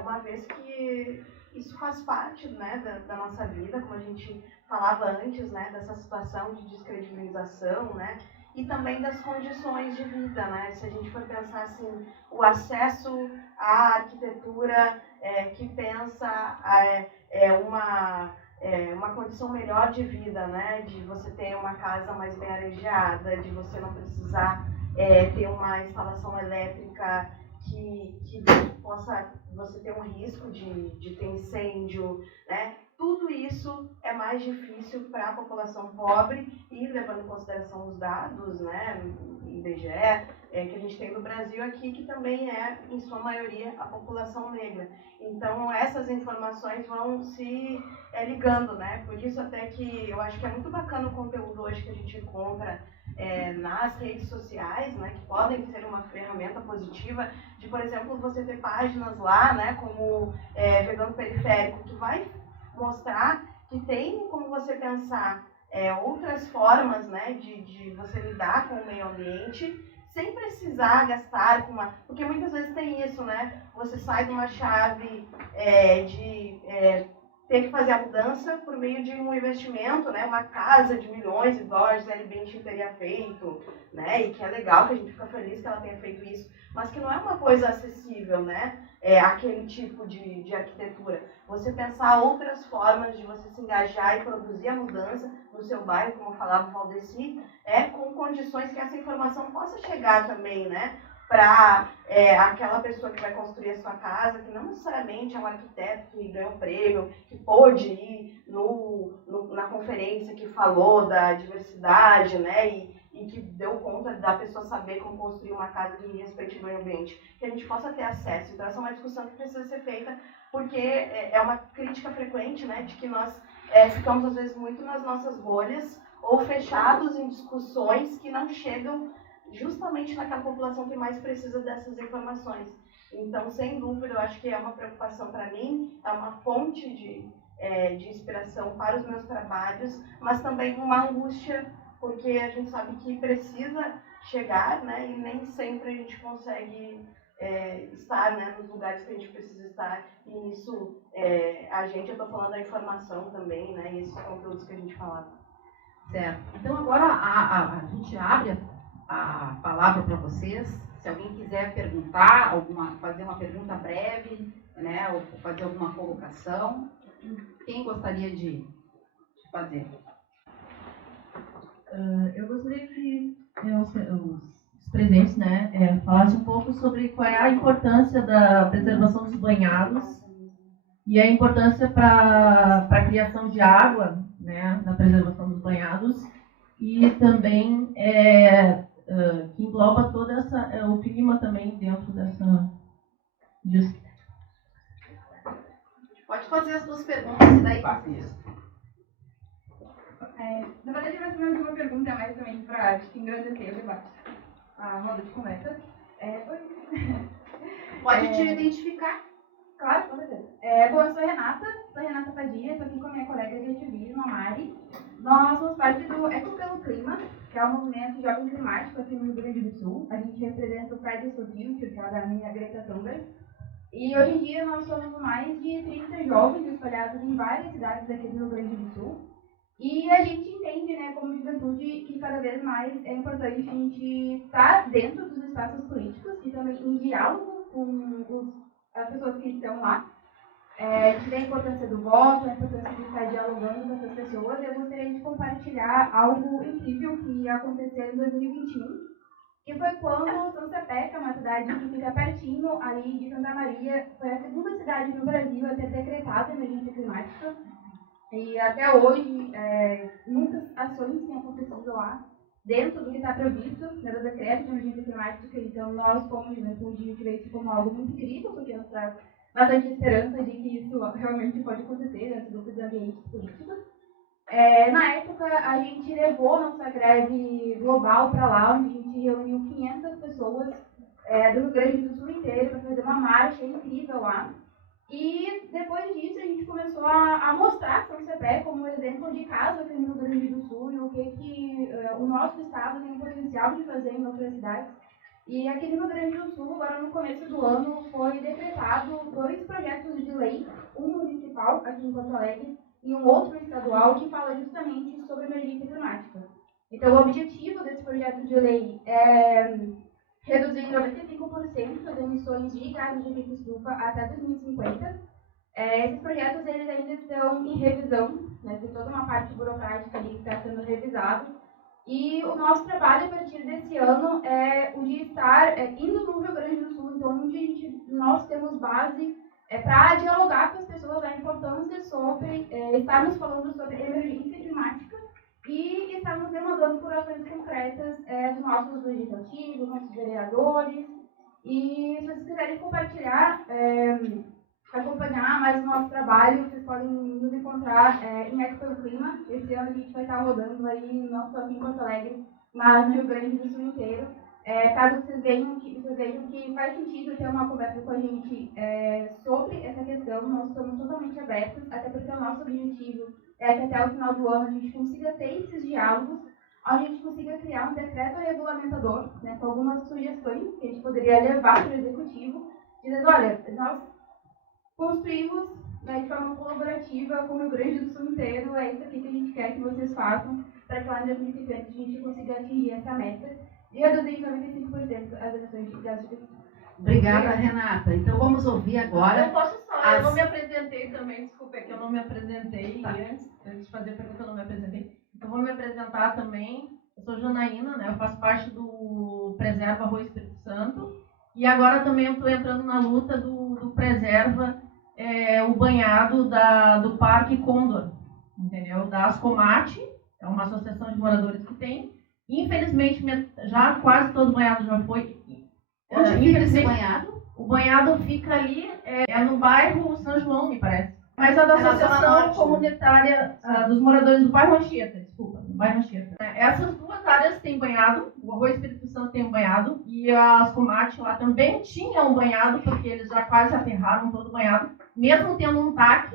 uma vez que isso faz parte, né, da nossa vida, como a gente falava antes, né, dessa situação de descredibilização, né, e também das condições de vida, né, se a gente for pensar assim, o acesso à arquitetura que pensa uma condição melhor de vida, né? De você ter uma casa mais bem arejada, de você não precisar ter uma instalação elétrica que possa você ter um risco de ter incêndio, né? Tudo isso é mais difícil para a população pobre e levando em consideração os dados, né, IBGE, que a gente tem no Brasil aqui, que também é, em sua maioria, a população negra. Então, essas informações vão se ligando, né? Por isso até que eu acho que é muito bacana o conteúdo hoje que a gente encontra nas redes sociais, né, que podem ser uma ferramenta positiva de, por exemplo, você ter páginas lá, né, como Vegano Periférico, que vai mostrar que tem como você pensar outras formas, né, de você lidar com o meio ambiente sem precisar gastar com uma... Porque muitas vezes tem isso, né? Você sai de uma chave de ter que fazer a mudança por meio de um investimento, né? Uma casa de milhões de dólares, a Bentin teria feito, né? E que é legal, que a gente fica feliz que ela tenha feito isso, mas que não é uma coisa acessível, né? Aquele tipo de arquitetura. Você pensar outras formas de você se engajar e produzir a mudança no seu bairro, como falava o Valdeci, com condições que essa informação possa chegar também, né? Para aquela pessoa que vai construir a sua casa, que não necessariamente é um arquiteto que ganhou um prêmio, que pôde ir na conferência que falou da diversidade, né, e que deu conta da pessoa saber como construir uma casa que respeite o meio ambiente, que a gente possa ter acesso. Então, essa é uma discussão que precisa ser feita, porque é uma crítica frequente, né, de que nós ficamos, às vezes, muito nas nossas bolhas, ou fechados em discussões que não chegam justamente naquela população que mais precisa dessas informações. Então, sem dúvida, eu acho que é uma preocupação para mim, é uma fonte de inspiração para os meus trabalhos, mas também uma angústia, porque a gente sabe que precisa chegar, né, e nem sempre a gente consegue estar, né, nos lugares que a gente precisa estar, e isso, eu estou falando da informação também, né, e esses conteúdos que a gente falava. Certo. Então agora a gente abre a palavra para vocês. Se alguém quiser perguntar, fazer uma pergunta breve, né, ou fazer alguma colocação, quem gostaria de fazer? Eu gostaria que os presentes, né, falassem um pouco sobre qual é a importância da preservação dos banhados e a importância para a criação de água, né, na preservação dos banhados, e também que engloba todo o clima também dentro disso. Pode fazer as duas perguntas e daí passa isso. Na verdade, é mais ou menos uma pergunta mais também para engrandecer o debate, a roda de conversa. Pode te identificar? Claro, com certeza. Bom, eu sou Renata Padilha, estou aqui com a minha colega de ativismo, a Mari. Nós somos parte do Eco pelo Clima, que é um movimento de jovem climático aqui no Rio Grande do Sul. A gente representa o Fridays for Future, que é da minha Greta Thunberg. E hoje em dia nós somos mais de 30 jovens espalhados em várias cidades aqui do Rio Grande do Sul. E a gente entende, né, como juventude, que cada vez mais é importante a gente estar dentro dos espaços políticos e também em diálogo com as pessoas que estão lá. A gente vê a importância do voto, a importância de estar dialogando com essas pessoas. Eu gostaria de compartilhar algo incrível que aconteceu em 2021, que foi quando São Cepé, que é uma cidade que fica pertinho ali de Santa Maria, foi a segunda cidade no Brasil a ter decretado emergência climática. E até hoje, muitas ações têm acontecido lá, dentro do que está previsto no decreto de emergência climática. Então, nós, como juventude, a gente vê isso como algo muito incrível, porque nos traz bastante esperança de que isso realmente pode acontecer dentro dos ambientes políticos. Na época, a gente levou nossa greve global para lá, onde a gente reuniu 500 pessoas do Rio Grande do Sul inteiro para fazer uma marcha incrível lá. E depois disso a gente começou a mostrar São Cepé como exemplo de caso aqui no Rio Grande do Sul e o que o nosso estado tem o potencial de fazer em outras cidades. E aqui no Rio Grande do Sul, agora no começo do ano, foi decretado 2 projetos de lei, um municipal aqui em Porto Alegre e um outro estadual que fala justamente sobre emergência climática. Então o objetivo desse projeto de lei é reduzir em 95% as emissões de gases de efeito estufa até 2050. Esses projetos eles ainda estão em revisão, né, tem toda uma parte burocrática ali que está sendo revisado. E o nosso trabalho a partir desse ano é o de estar indo no Rio Grande do Sul, então onde nós temos base para dialogar com as pessoas a importância sobre estarmos falando sobre emergência climática e estarmos demandando por ações concretas dos nossos legislativos, nossos vereadores. E se vocês quiserem compartilhar, acompanhar mais o nosso trabalho, vocês podem nos encontrar em Eco pelo Clima. Esse ano a gente vai estar rodando aí, não só aqui em Porto Alegre, mas no Rio Grande do Sul inteiro. Caso vocês vejam que faz sentido ter uma conversa com a gente sobre essa questão, nós estamos totalmente abertos, até porque o nosso objetivo é que até o final do ano a gente consiga ter esses diálogos, a gente consiga criar um decreto regulamentador, né, com algumas sugestões que a gente poderia levar para o executivo, dizendo, olha, nós construímos, né, de forma colaborativa com o Rio Grande do Sul inteiro, é isso aqui que a gente quer que vocês façam, para que lá em 2050 a gente consiga atingir essa meta de reduzir em 95% as emissões de gases de efeito estufa. Obrigada, Renata. Então vamos ouvir agora. Eu posso só, eu não me apresentei também, desculpa, é que eu não me apresentei antes de fazer a pergunta eu não me apresentei. Então vou me apresentar também. Eu sou Janaína, né? Eu faço parte do Preserva Arroio Espírito Santo. E agora também eu estou entrando na luta do Preserva o banhado do Parque Condor, entendeu? Da Ascomate, é uma associação de moradores que tem. Infelizmente, já quase todo banhado já foi. Onde fica esse banhado? O banhado fica ali, no bairro São João, me parece. Mas a da Associação Comunitária dos Moradores do Bairro Anchieta, desculpa. Bairro Anchieta. Essas duas áreas têm banhado, o Arroio Espírito Santo tem um banhado, e as comates lá também tinham um banhado, porque eles já quase aterraram todo banhado, mesmo tendo um TAC,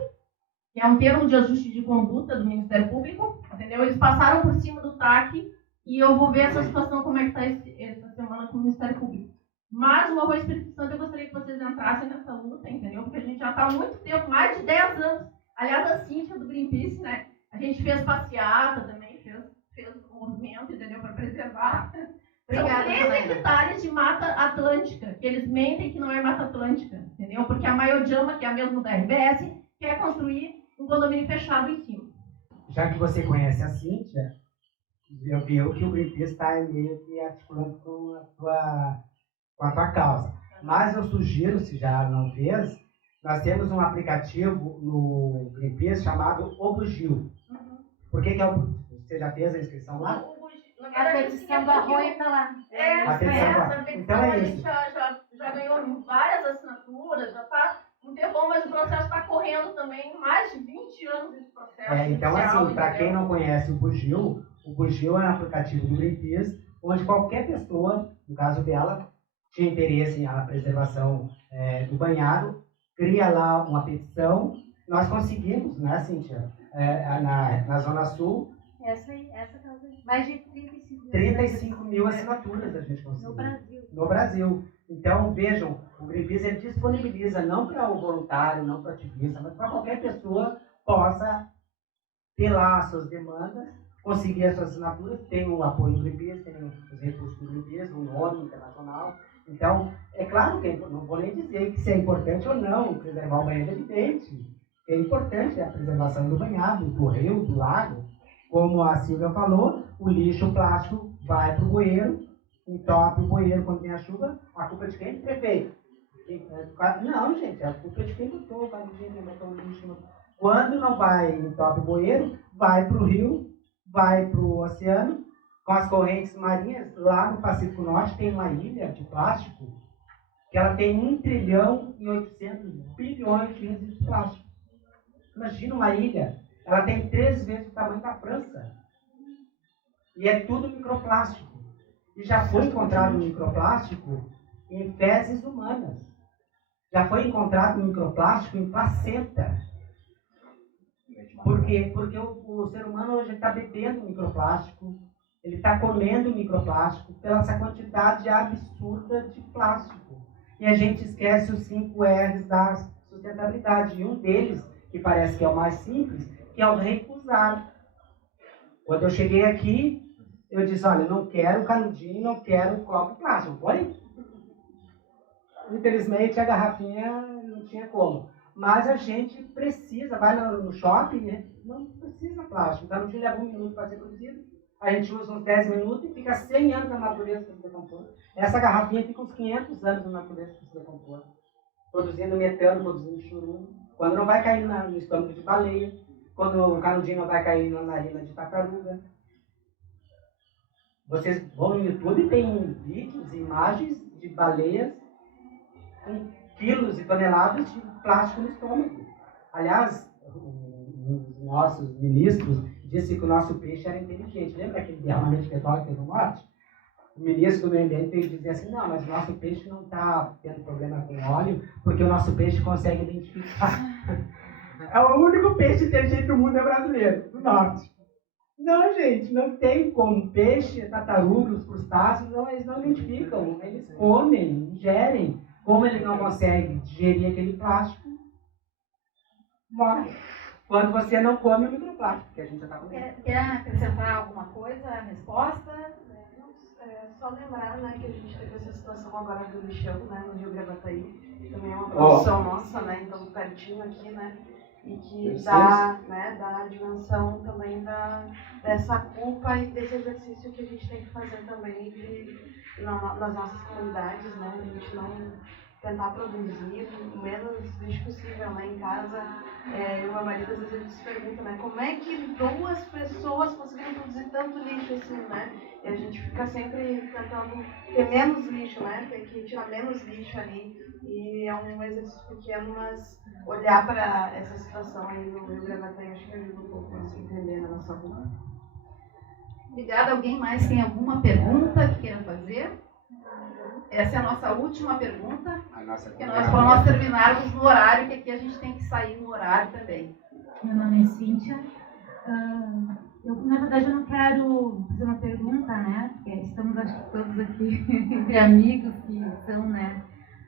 que é um termo de ajuste de conduta do Ministério Público, entendeu? Eles passaram por cima do TAC, e eu vou ver essa situação, como é que está essa semana com o Ministério Público. Mas o Arroio Espírito Santo, eu gostaria que vocês entrassem nessa luta, entendeu? Porque a gente já está há muito tempo, mais de 10 anos. Aliás, a Cíntia do Greenpeace, né? A gente fez passeata também, fez um movimento, entendeu? Para preservar. Obrigada, São 13 hectares de Mata Atlântica, que eles mentem que não é Mata Atlântica, entendeu? Porque a Maiojama, que é a mesma da RBS, quer construir um condomínio fechado em cima. Já que você conhece a Cíntia, eu vi que o Greenpeace está meio que articulando com a tua causa. Mas eu sugiro, se já não fez, nós temos um aplicativo no Greenpeace chamado O Bugio. Por que é o Bugio? Você já fez a inscrição lá? A petição do Arroio está lá. A petição então é a isso. gente já ganhou várias assinaturas, já está um tempão, mas o processo está correndo também, mais de 20 anos esse processo. Então, assim, para quem não conhece o Bugio é um aplicativo do Greenpeace, onde qualquer pessoa, no caso dela, tinha interesse na preservação do banhado, cria lá uma petição. Nós conseguimos, né, Cíntia, na Zona Sul, Essa causa, mais de 35 mil assinaturas a gente conseguiu. No Brasil. Então, vejam, o Greenpeace ele disponibiliza não para o voluntário, não para o ativista, mas para qualquer pessoa possa ter lá as suas demandas, conseguir as suas assinaturas, tem o apoio do Greenpeace, tem os recursos do Greenpeace, o nome internacional. Então, é claro que não vou nem dizer que se é importante ou não preservar o banhado, é evidente. É importante a preservação do banhado, do rio, do lago. Como a Silvia falou, o lixo plástico vai para o bueiro, entope o bueiro quando tem a chuva. A culpa é de quem? Prefeito. Não, gente, a culpa é de quem botou o lixo. Quando não vai entope o bueiro, vai para o rio, vai para o oceano, com as correntes marinhas. Lá no Pacífico Norte tem uma ilha de plástico que ela tem 1 trilhão e 800 bilhões de resíduos de plástico. Imagina uma ilha, ela tem 3 vezes o tamanho da França. E é tudo microplástico. E já foi encontrado microplástico em fezes humanas. Já foi encontrado microplástico em placenta. Por quê? Porque o ser humano hoje está bebendo microplástico, ele está comendo microplástico pela essa quantidade absurda de plástico. E a gente esquece os 5 R's da sustentabilidade. E um deles, que parece que é o mais simples, que é o recusar. Quando eu cheguei aqui, eu disse, olha, não quero canudinho, não quero copo plástico. Foi? Infelizmente, a garrafinha não tinha como. Mas a gente precisa, vai no shopping, né? Não precisa plástico. O canudinho leva 1 minuto para ser produzido. A gente usa uns 10 minutos e fica 100 anos na natureza para se decompor. Essa garrafinha fica uns 500 anos na natureza para se decompor. Produzindo metano, produzindo churume. Quando não vai cair no estômago de baleia. Quando o canudinho não vai cair na narina de tartaruga. Vocês vão no YouTube e tem vídeos e imagens de baleias com quilos e toneladas de plástico no estômago. Aliás, os nossos ministros disse que o nosso peixe era inteligente. Lembra aquele derramamento de petróleo que teve no norte? O ministro do meio ambiente veio dizer assim, não, mas o nosso peixe não está tendo problema com óleo, porque o nosso peixe consegue identificar. É o único peixe inteligente do mundo é brasileiro, do norte. Não, gente, não tem como. Peixe, tartaruga, os crustáceos, não, eles não identificam. Eles comem, ingerem. Como ele não consegue digerir aquele plástico, morre. Quando você não come o microplástico, que a gente já está comendo. Quer acrescentar alguma coisa? A resposta? Só lembrar, né, que a gente teve essa situação agora do lixão, né, no Rio Gravataí, que também é uma produção nossa, né, então pertinho aqui, né, e que dá a dimensão também dessa culpa e desse exercício que a gente tem que fazer também nas nossas comunidades, né, a gente não tentar produzir o menos lixo possível, né, em casa. E o meu marido às vezes ele se pergunta, né, como é que 2 pessoas conseguiram produzir tanto lixo assim, né? E a gente fica sempre tentando ter menos lixo, né? Tem que tirar menos lixo ali. E é um exercício pequeno, mas olhar para essa situação aí no Rio Gravataí, acho que ajuda um pouco a se entender na nossa rua. Obrigada. Alguém mais tem alguma pergunta que queira fazer? Essa é a nossa última pergunta, para nós terminarmos no horário, que aqui a gente tem que sair no horário também. Meu nome é Cíntia. Na verdade, eu não quero fazer uma pergunta, né? Porque estamos, acho que todos aqui entre amigos que são, né,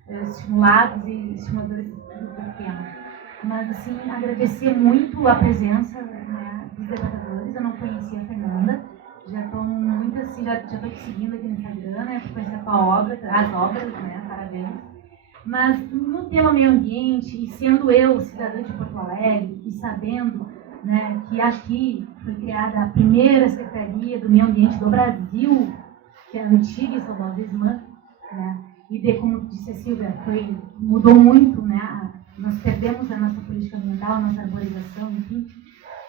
estimulados e estimuladores do tema. Mas, assim, agradecer muito a presença, né, dos debatedores. Eu não conhecia a Fernanda. Já estou muito assim, já estou te seguindo aqui no Instagram, né? Estou conhecendo a tua obra, as obras, né? Parabéns. Mas no tema meio ambiente, e sendo eu cidadã de Porto Alegre, e sabendo, né, que aqui foi criada a primeira Secretaria do Meio Ambiente do Brasil, que é a antiga e saudosa SMAN, né? E como disse a Silvia, mudou muito, né? Nós perdemos a nossa política ambiental, a nossa arborização, enfim.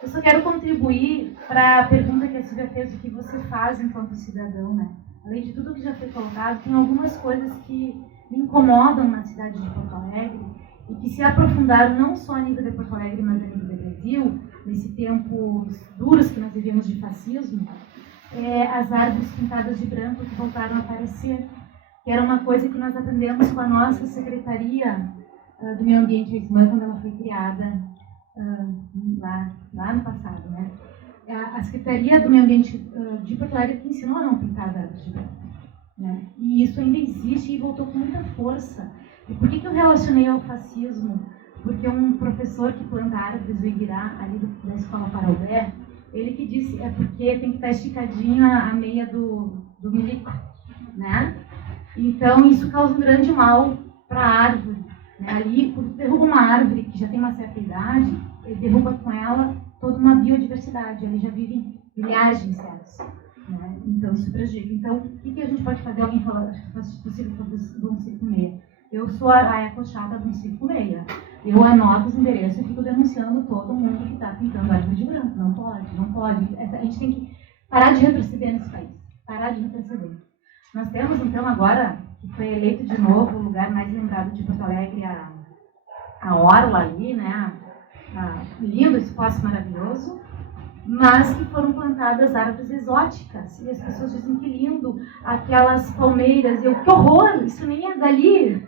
Eu só quero contribuir para a pergunta que a Silvia fez, o que você faz enquanto cidadão, né? Além de tudo que já foi colocado, tem algumas coisas que me incomodam na cidade de Porto Alegre e que se aprofundaram não só a nível de Porto Alegre, mas a nível do Brasil, nesse tempos duros que nós vivemos de fascismo, as árvores pintadas de branco que voltaram a aparecer, que era uma coisa que nós aprendemos com a nossa Secretaria do Meio Ambiente, a SMAN, quando ela foi criada lá no passado, né? A Secretaria do Meio Ambiente de Porto Alegre que ensinou a não pintar as árvores de branco, né? E isso ainda existe e voltou com muita força. E por que eu relacionei ao fascismo? Porque um professor que planta árvores, o Ibirá, ali da Escola Parobé, ele que disse, porque tem que estar esticadinha a meia do milico, né? Então isso causa um grande mal para a árvore, né? Ali, quando derruba uma árvore que já tem uma certa idade, ele derruba com ela toda uma biodiversidade. Ali já vivem milhares de insetos, né? Então isso prejudica. Então, o que a gente pode fazer? Alguém falou, acho que faz possível do 156. Eu sou a ecochata do 156. Eu anoto os endereços e fico denunciando todo mundo que está pintando árvore de branco. Não pode, não pode. A gente tem que parar de retroceder nesse país. Parar de retroceder. Nós temos, então, agora, que foi eleito de novo o lugar mais lembrado de Porto Alegre, a Orla ali, né? Lindo, espaço maravilhoso, mas que foram plantadas árvores exóticas. E as pessoas dizem que lindo, aquelas palmeiras. Eu, que horror, isso nem é dali,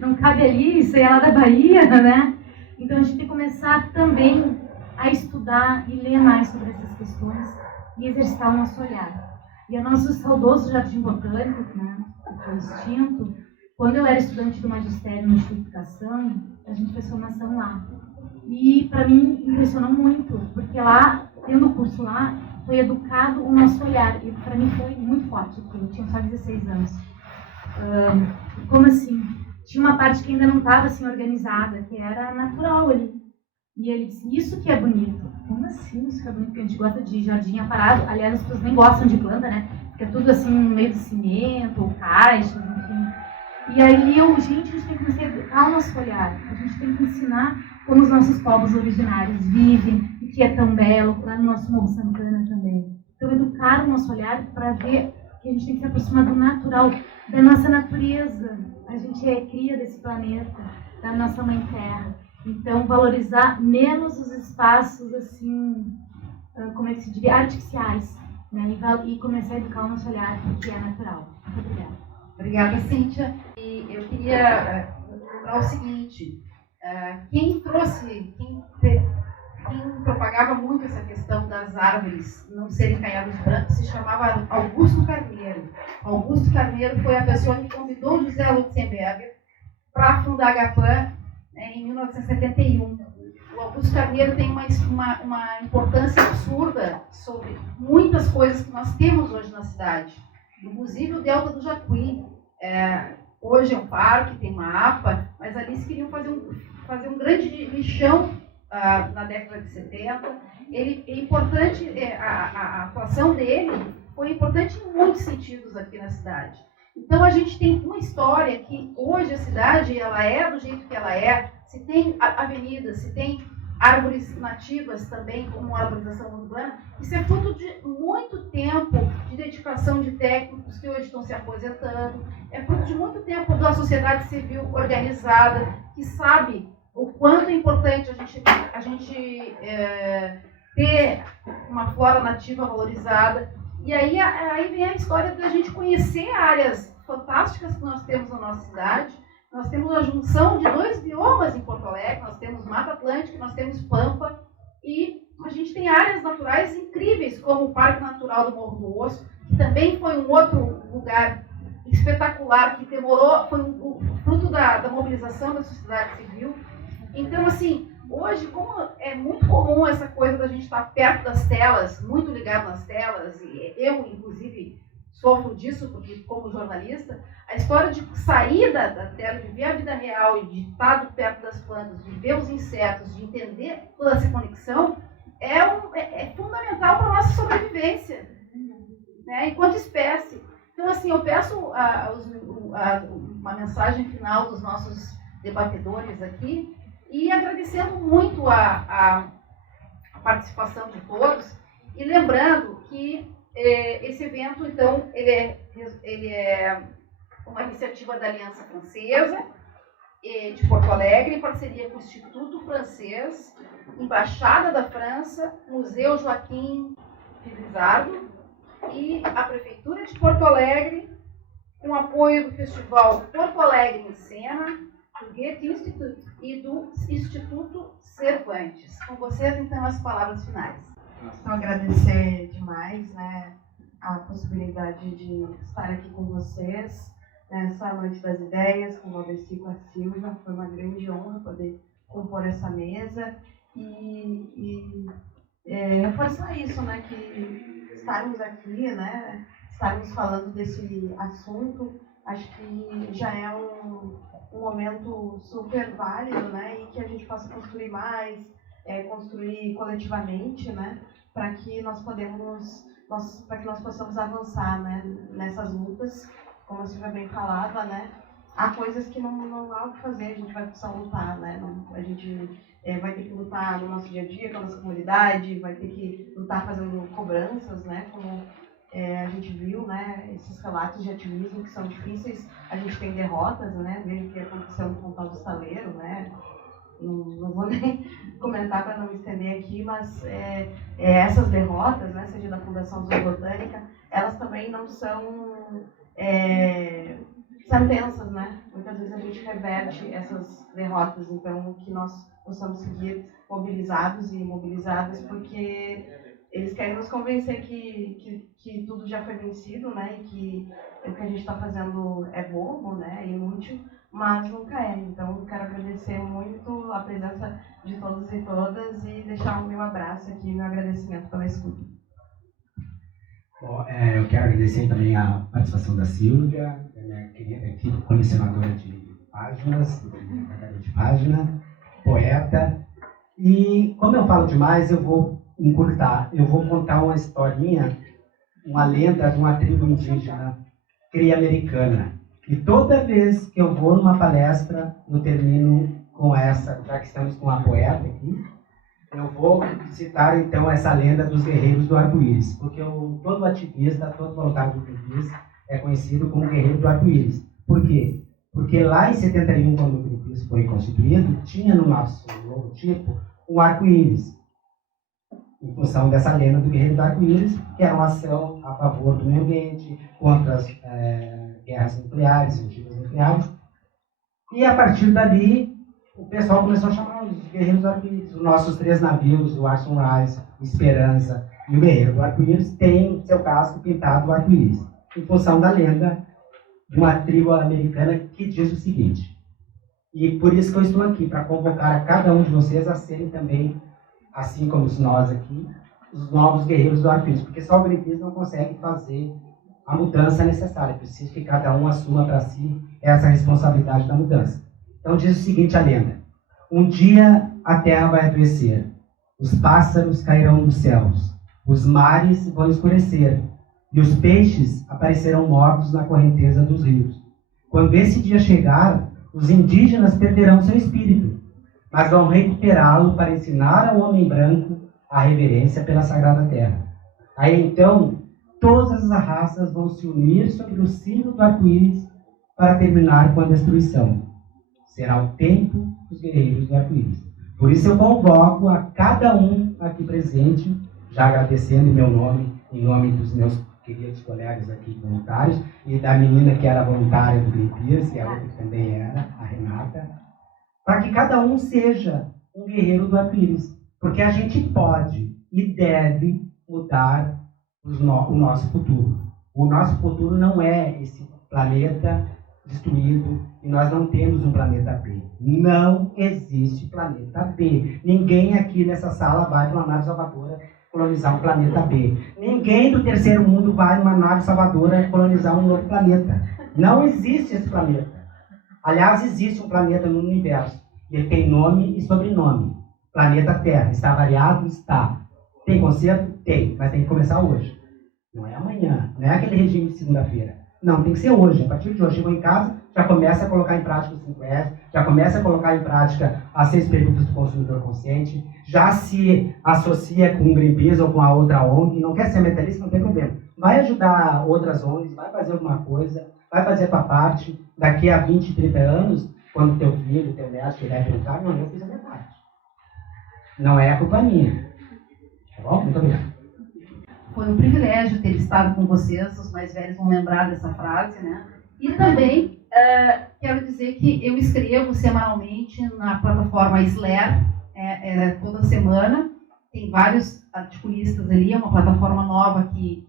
não cabe ali, isso é lá da Bahia, né? Então a gente tem que começar também a estudar e ler mais sobre essas questões e exercitar o nosso olhar. E o nosso saudoso Jardim Botânico, né, que foi extinto, quando eu era estudante do magistério no Instituto de Educação, a gente fez formação lá. E para mim impressionou muito, porque lá, tendo o curso lá, foi educado o nosso olhar. E para mim foi muito forte, porque eu tinha só 16 anos. Como assim? Tinha uma parte que ainda não estava assim organizada, que era natural ali. E ele disse, isso que é bonito. Como assim isso que é bonito? Porque a gente gosta de jardim aparado. Aliás, as pessoas nem gostam de planta, né? Fica tudo assim no meio de cimento, ou caixas, enfim. E aí a gente tem que começar a educar o nosso olhar. A gente tem que ensinar como os nossos povos originários vivem, o que é tão belo, lá no nosso Morro Santana também. Então, educar o nosso olhar para ver que a gente tem que se aproximar do natural, da nossa natureza. A gente é cria desse planeta, da nossa mãe terra. Então, valorizar menos os espaços, assim, como é que se diz, artificiais, né? E começar a educar o nosso olhar, que é natural. Muito obrigada. Obrigada, Cíntia. E eu queria lembrar o seguinte, quem propagava muito essa questão das árvores não serem caiados brancos se chamava Augusto Carneiro. Augusto Carneiro foi a pessoa que convidou José Lutzenberger para fundar a GAPAN, em 1971. O Augusto Carneiro tem uma importância absurda sobre muitas coisas que nós temos hoje na cidade. Inclusive o Delta do Jacuí. Hoje é um parque, tem uma APA, mas ali eles queriam fazer um grande lixão na década de 70. É importante, a atuação dele foi importante em muitos sentidos aqui na cidade. Então a gente tem uma história que hoje a cidade ela é do jeito que ela é, se tem avenidas, se tem árvores nativas também, como arborização urbana, isso é fruto de muito tempo de dedicação de técnicos que hoje estão se aposentando, é fruto de muito tempo da sociedade civil organizada, que sabe o quanto é importante a gente ter uma flora nativa valorizada. E aí vem a história da gente conhecer áreas fantásticas que nós temos na nossa cidade. Nós temos a junção de 2 biomas em Porto Alegre, nós temos Mata Atlântica, nós temos Pampa, e a gente tem áreas naturais incríveis, como o Parque Natural do Morro do Osso, que também foi um outro lugar espetacular, que demorou, foi o fruto da mobilização da sociedade civil. Então, assim, hoje, como é muito comum essa coisa da gente estar perto das telas, muito ligado nas telas, e eu, inclusive, sofro disso, porque como jornalista, a história de sair da tela, de ver a vida real e de estar perto das plantas, de ver os insetos, de entender toda essa conexão, é fundamental para a nossa sobrevivência, né, enquanto espécie. Então, assim, eu peço uma mensagem final dos nossos debatedores aqui, e agradecendo muito a participação de todos, e lembrando que esse evento, então, ele é uma iniciativa da Aliança Francesa, de Porto Alegre, em parceria com o Instituto Francês, Embaixada da França, Museu Joaquim Fidelizardo e a Prefeitura de Porto Alegre, com apoio do Festival Porto Alegre em Cena, do Goethe Institute e do Instituto Cervantes. Com vocês, então, as palavras finais. Então, agradecer demais, né, a possibilidade de estar aqui com vocês nessa Noite das Ideias, com o Valdeci e com a Silvia. Foi uma grande honra poder compor essa mesa e reforçar isso, né, que estarmos aqui, né, estarmos falando desse assunto, acho que já é um momento super válido, né, e que a gente possa construir mais, construir coletivamente, né, para que nós possamos avançar, né, nessas lutas, como a Silvia bem falava, né, há coisas que não há o que fazer, a gente vai precisar lutar, né, a gente vai ter que lutar no nosso dia a dia, com a nossa comunidade, vai ter que lutar fazendo cobranças, né, como a gente viu, né, esses relatos de ativismo que são difíceis, a gente tem derrotas, né, veja o que aconteceu no Pontal do Estaleiro, né, não vou nem comentar para não me estender aqui, mas essas derrotas, né, seja da Fundação Zoobotânica, elas também não são sentenças, né, muitas vezes a gente reverte essas derrotas, então que nós possamos seguir mobilizados e mobilizadas, porque eles querem nos convencer que tudo já foi vencido, né, e que o que a gente está fazendo é bobo, né, inútil, mas nunca é. Então, eu quero agradecer muito a presença de todos e todas e deixar o meu abraço aqui, meu agradecimento pela escuta. Bom, eu quero agradecer também a participação da Silvia, minha querida colecionadora de páginas, de página, poeta. E, como eu falo demais, eu vou encurtar. Eu vou contar uma historinha, uma lenda de uma tribo indígena cria-americana. E toda vez que eu vou numa palestra, eu termino com essa, já que estamos com a poeta aqui, eu vou citar então essa lenda dos guerreiros do arco-íris, porque todo ativista, todo voluntário do Greenpeace é conhecido como guerreiro do arco-íris. Por quê? Porque lá em 71, quando o Greenpeace foi constituído, tinha no nosso logotipo um arco-íris, em função dessa lenda do guerreiro do arco-íris, que era uma ação a favor do meio ambiente, contra as guerras nucleares, ogives nucleares. E a partir dali, o pessoal começou a chamar os guerreiros do arco-íris. Os nossos 3 navios, o Arson Rise, o Esperança e o Guerreiro do Arco-Íris, têm seu casco pintado do arco-íris, em função da lenda de uma tribo americana que diz o seguinte. E por isso que eu estou aqui, para convocar a cada um de vocês a serem também, assim como nós aqui, os novos guerreiros do arco-íris, porque só o Greenpeace não consegue fazer a mudança necessária, precisa que cada um assuma para si essa responsabilidade da mudança. Então diz o seguinte a lenda: um dia a terra vai adoecer, os pássaros cairão dos céus, os mares vão escurecer, e os peixes aparecerão mortos na correnteza dos rios. Quando esse dia chegar, os indígenas perderão seu espírito, mas vão recuperá-lo para ensinar ao homem branco a reverência pela sagrada terra. Aí então, todas as raças vão se unir sob o símbolo do arco-íris para terminar com a destruição. Será o tempo dos guerreiros do arco-íris. Por isso eu convoco a cada um aqui presente, já agradecendo em meu nome, em nome dos meus queridos colegas aqui voluntários, e da menina que era voluntária do Greenpeace, e a outra que também era, a Renata, para que cada um seja um guerreiro do arco-íris. Porque a gente pode e deve mudar o nosso futuro. O nosso futuro não é esse planeta destruído e nós não temos um planeta B. Não existe planeta B. Ninguém aqui nessa sala vai para uma nave salvadora colonizar um planeta B. Ninguém do terceiro mundo vai numa nave salvadora colonizar um novo planeta. Não existe esse planeta. Aliás, existe um planeta no universo. Ele tem nome e sobrenome. Planeta Terra. Está variado? Está. Tem conserto? Tem. Mas tem que começar hoje. Não é amanhã. Não é aquele regime de segunda-feira. Não, tem que ser hoje. A partir de hoje, chegou em casa, já começa a colocar em prática os 5S, já começa a colocar em prática as 6 perguntas do consumidor consciente, já se associa com o Greenpeace ou com a outra ONG, não quer ser ambientalista, não tem problema. Vai ajudar outras ONGs, vai fazer alguma coisa, vai fazer a tua parte. Daqui a 20, 30 anos, quando teu filho, teu neto estiver perguntar, não, eu fiz a minha parte. Não é a culpa minha. Tá bom? Muito obrigado. Foi um privilégio ter estado com vocês, os mais velhos vão lembrar dessa frase, né? E também quero dizer que eu escrevo semanalmente na plataforma Slayer, toda semana. Tem vários articulistas ali, é uma plataforma nova que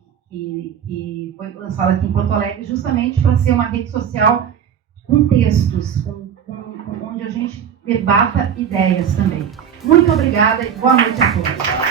foi lançada aqui em Porto Alegre, justamente para ser uma rede social com textos, onde a gente debata ideias também. Muito obrigada e boa noite a todos.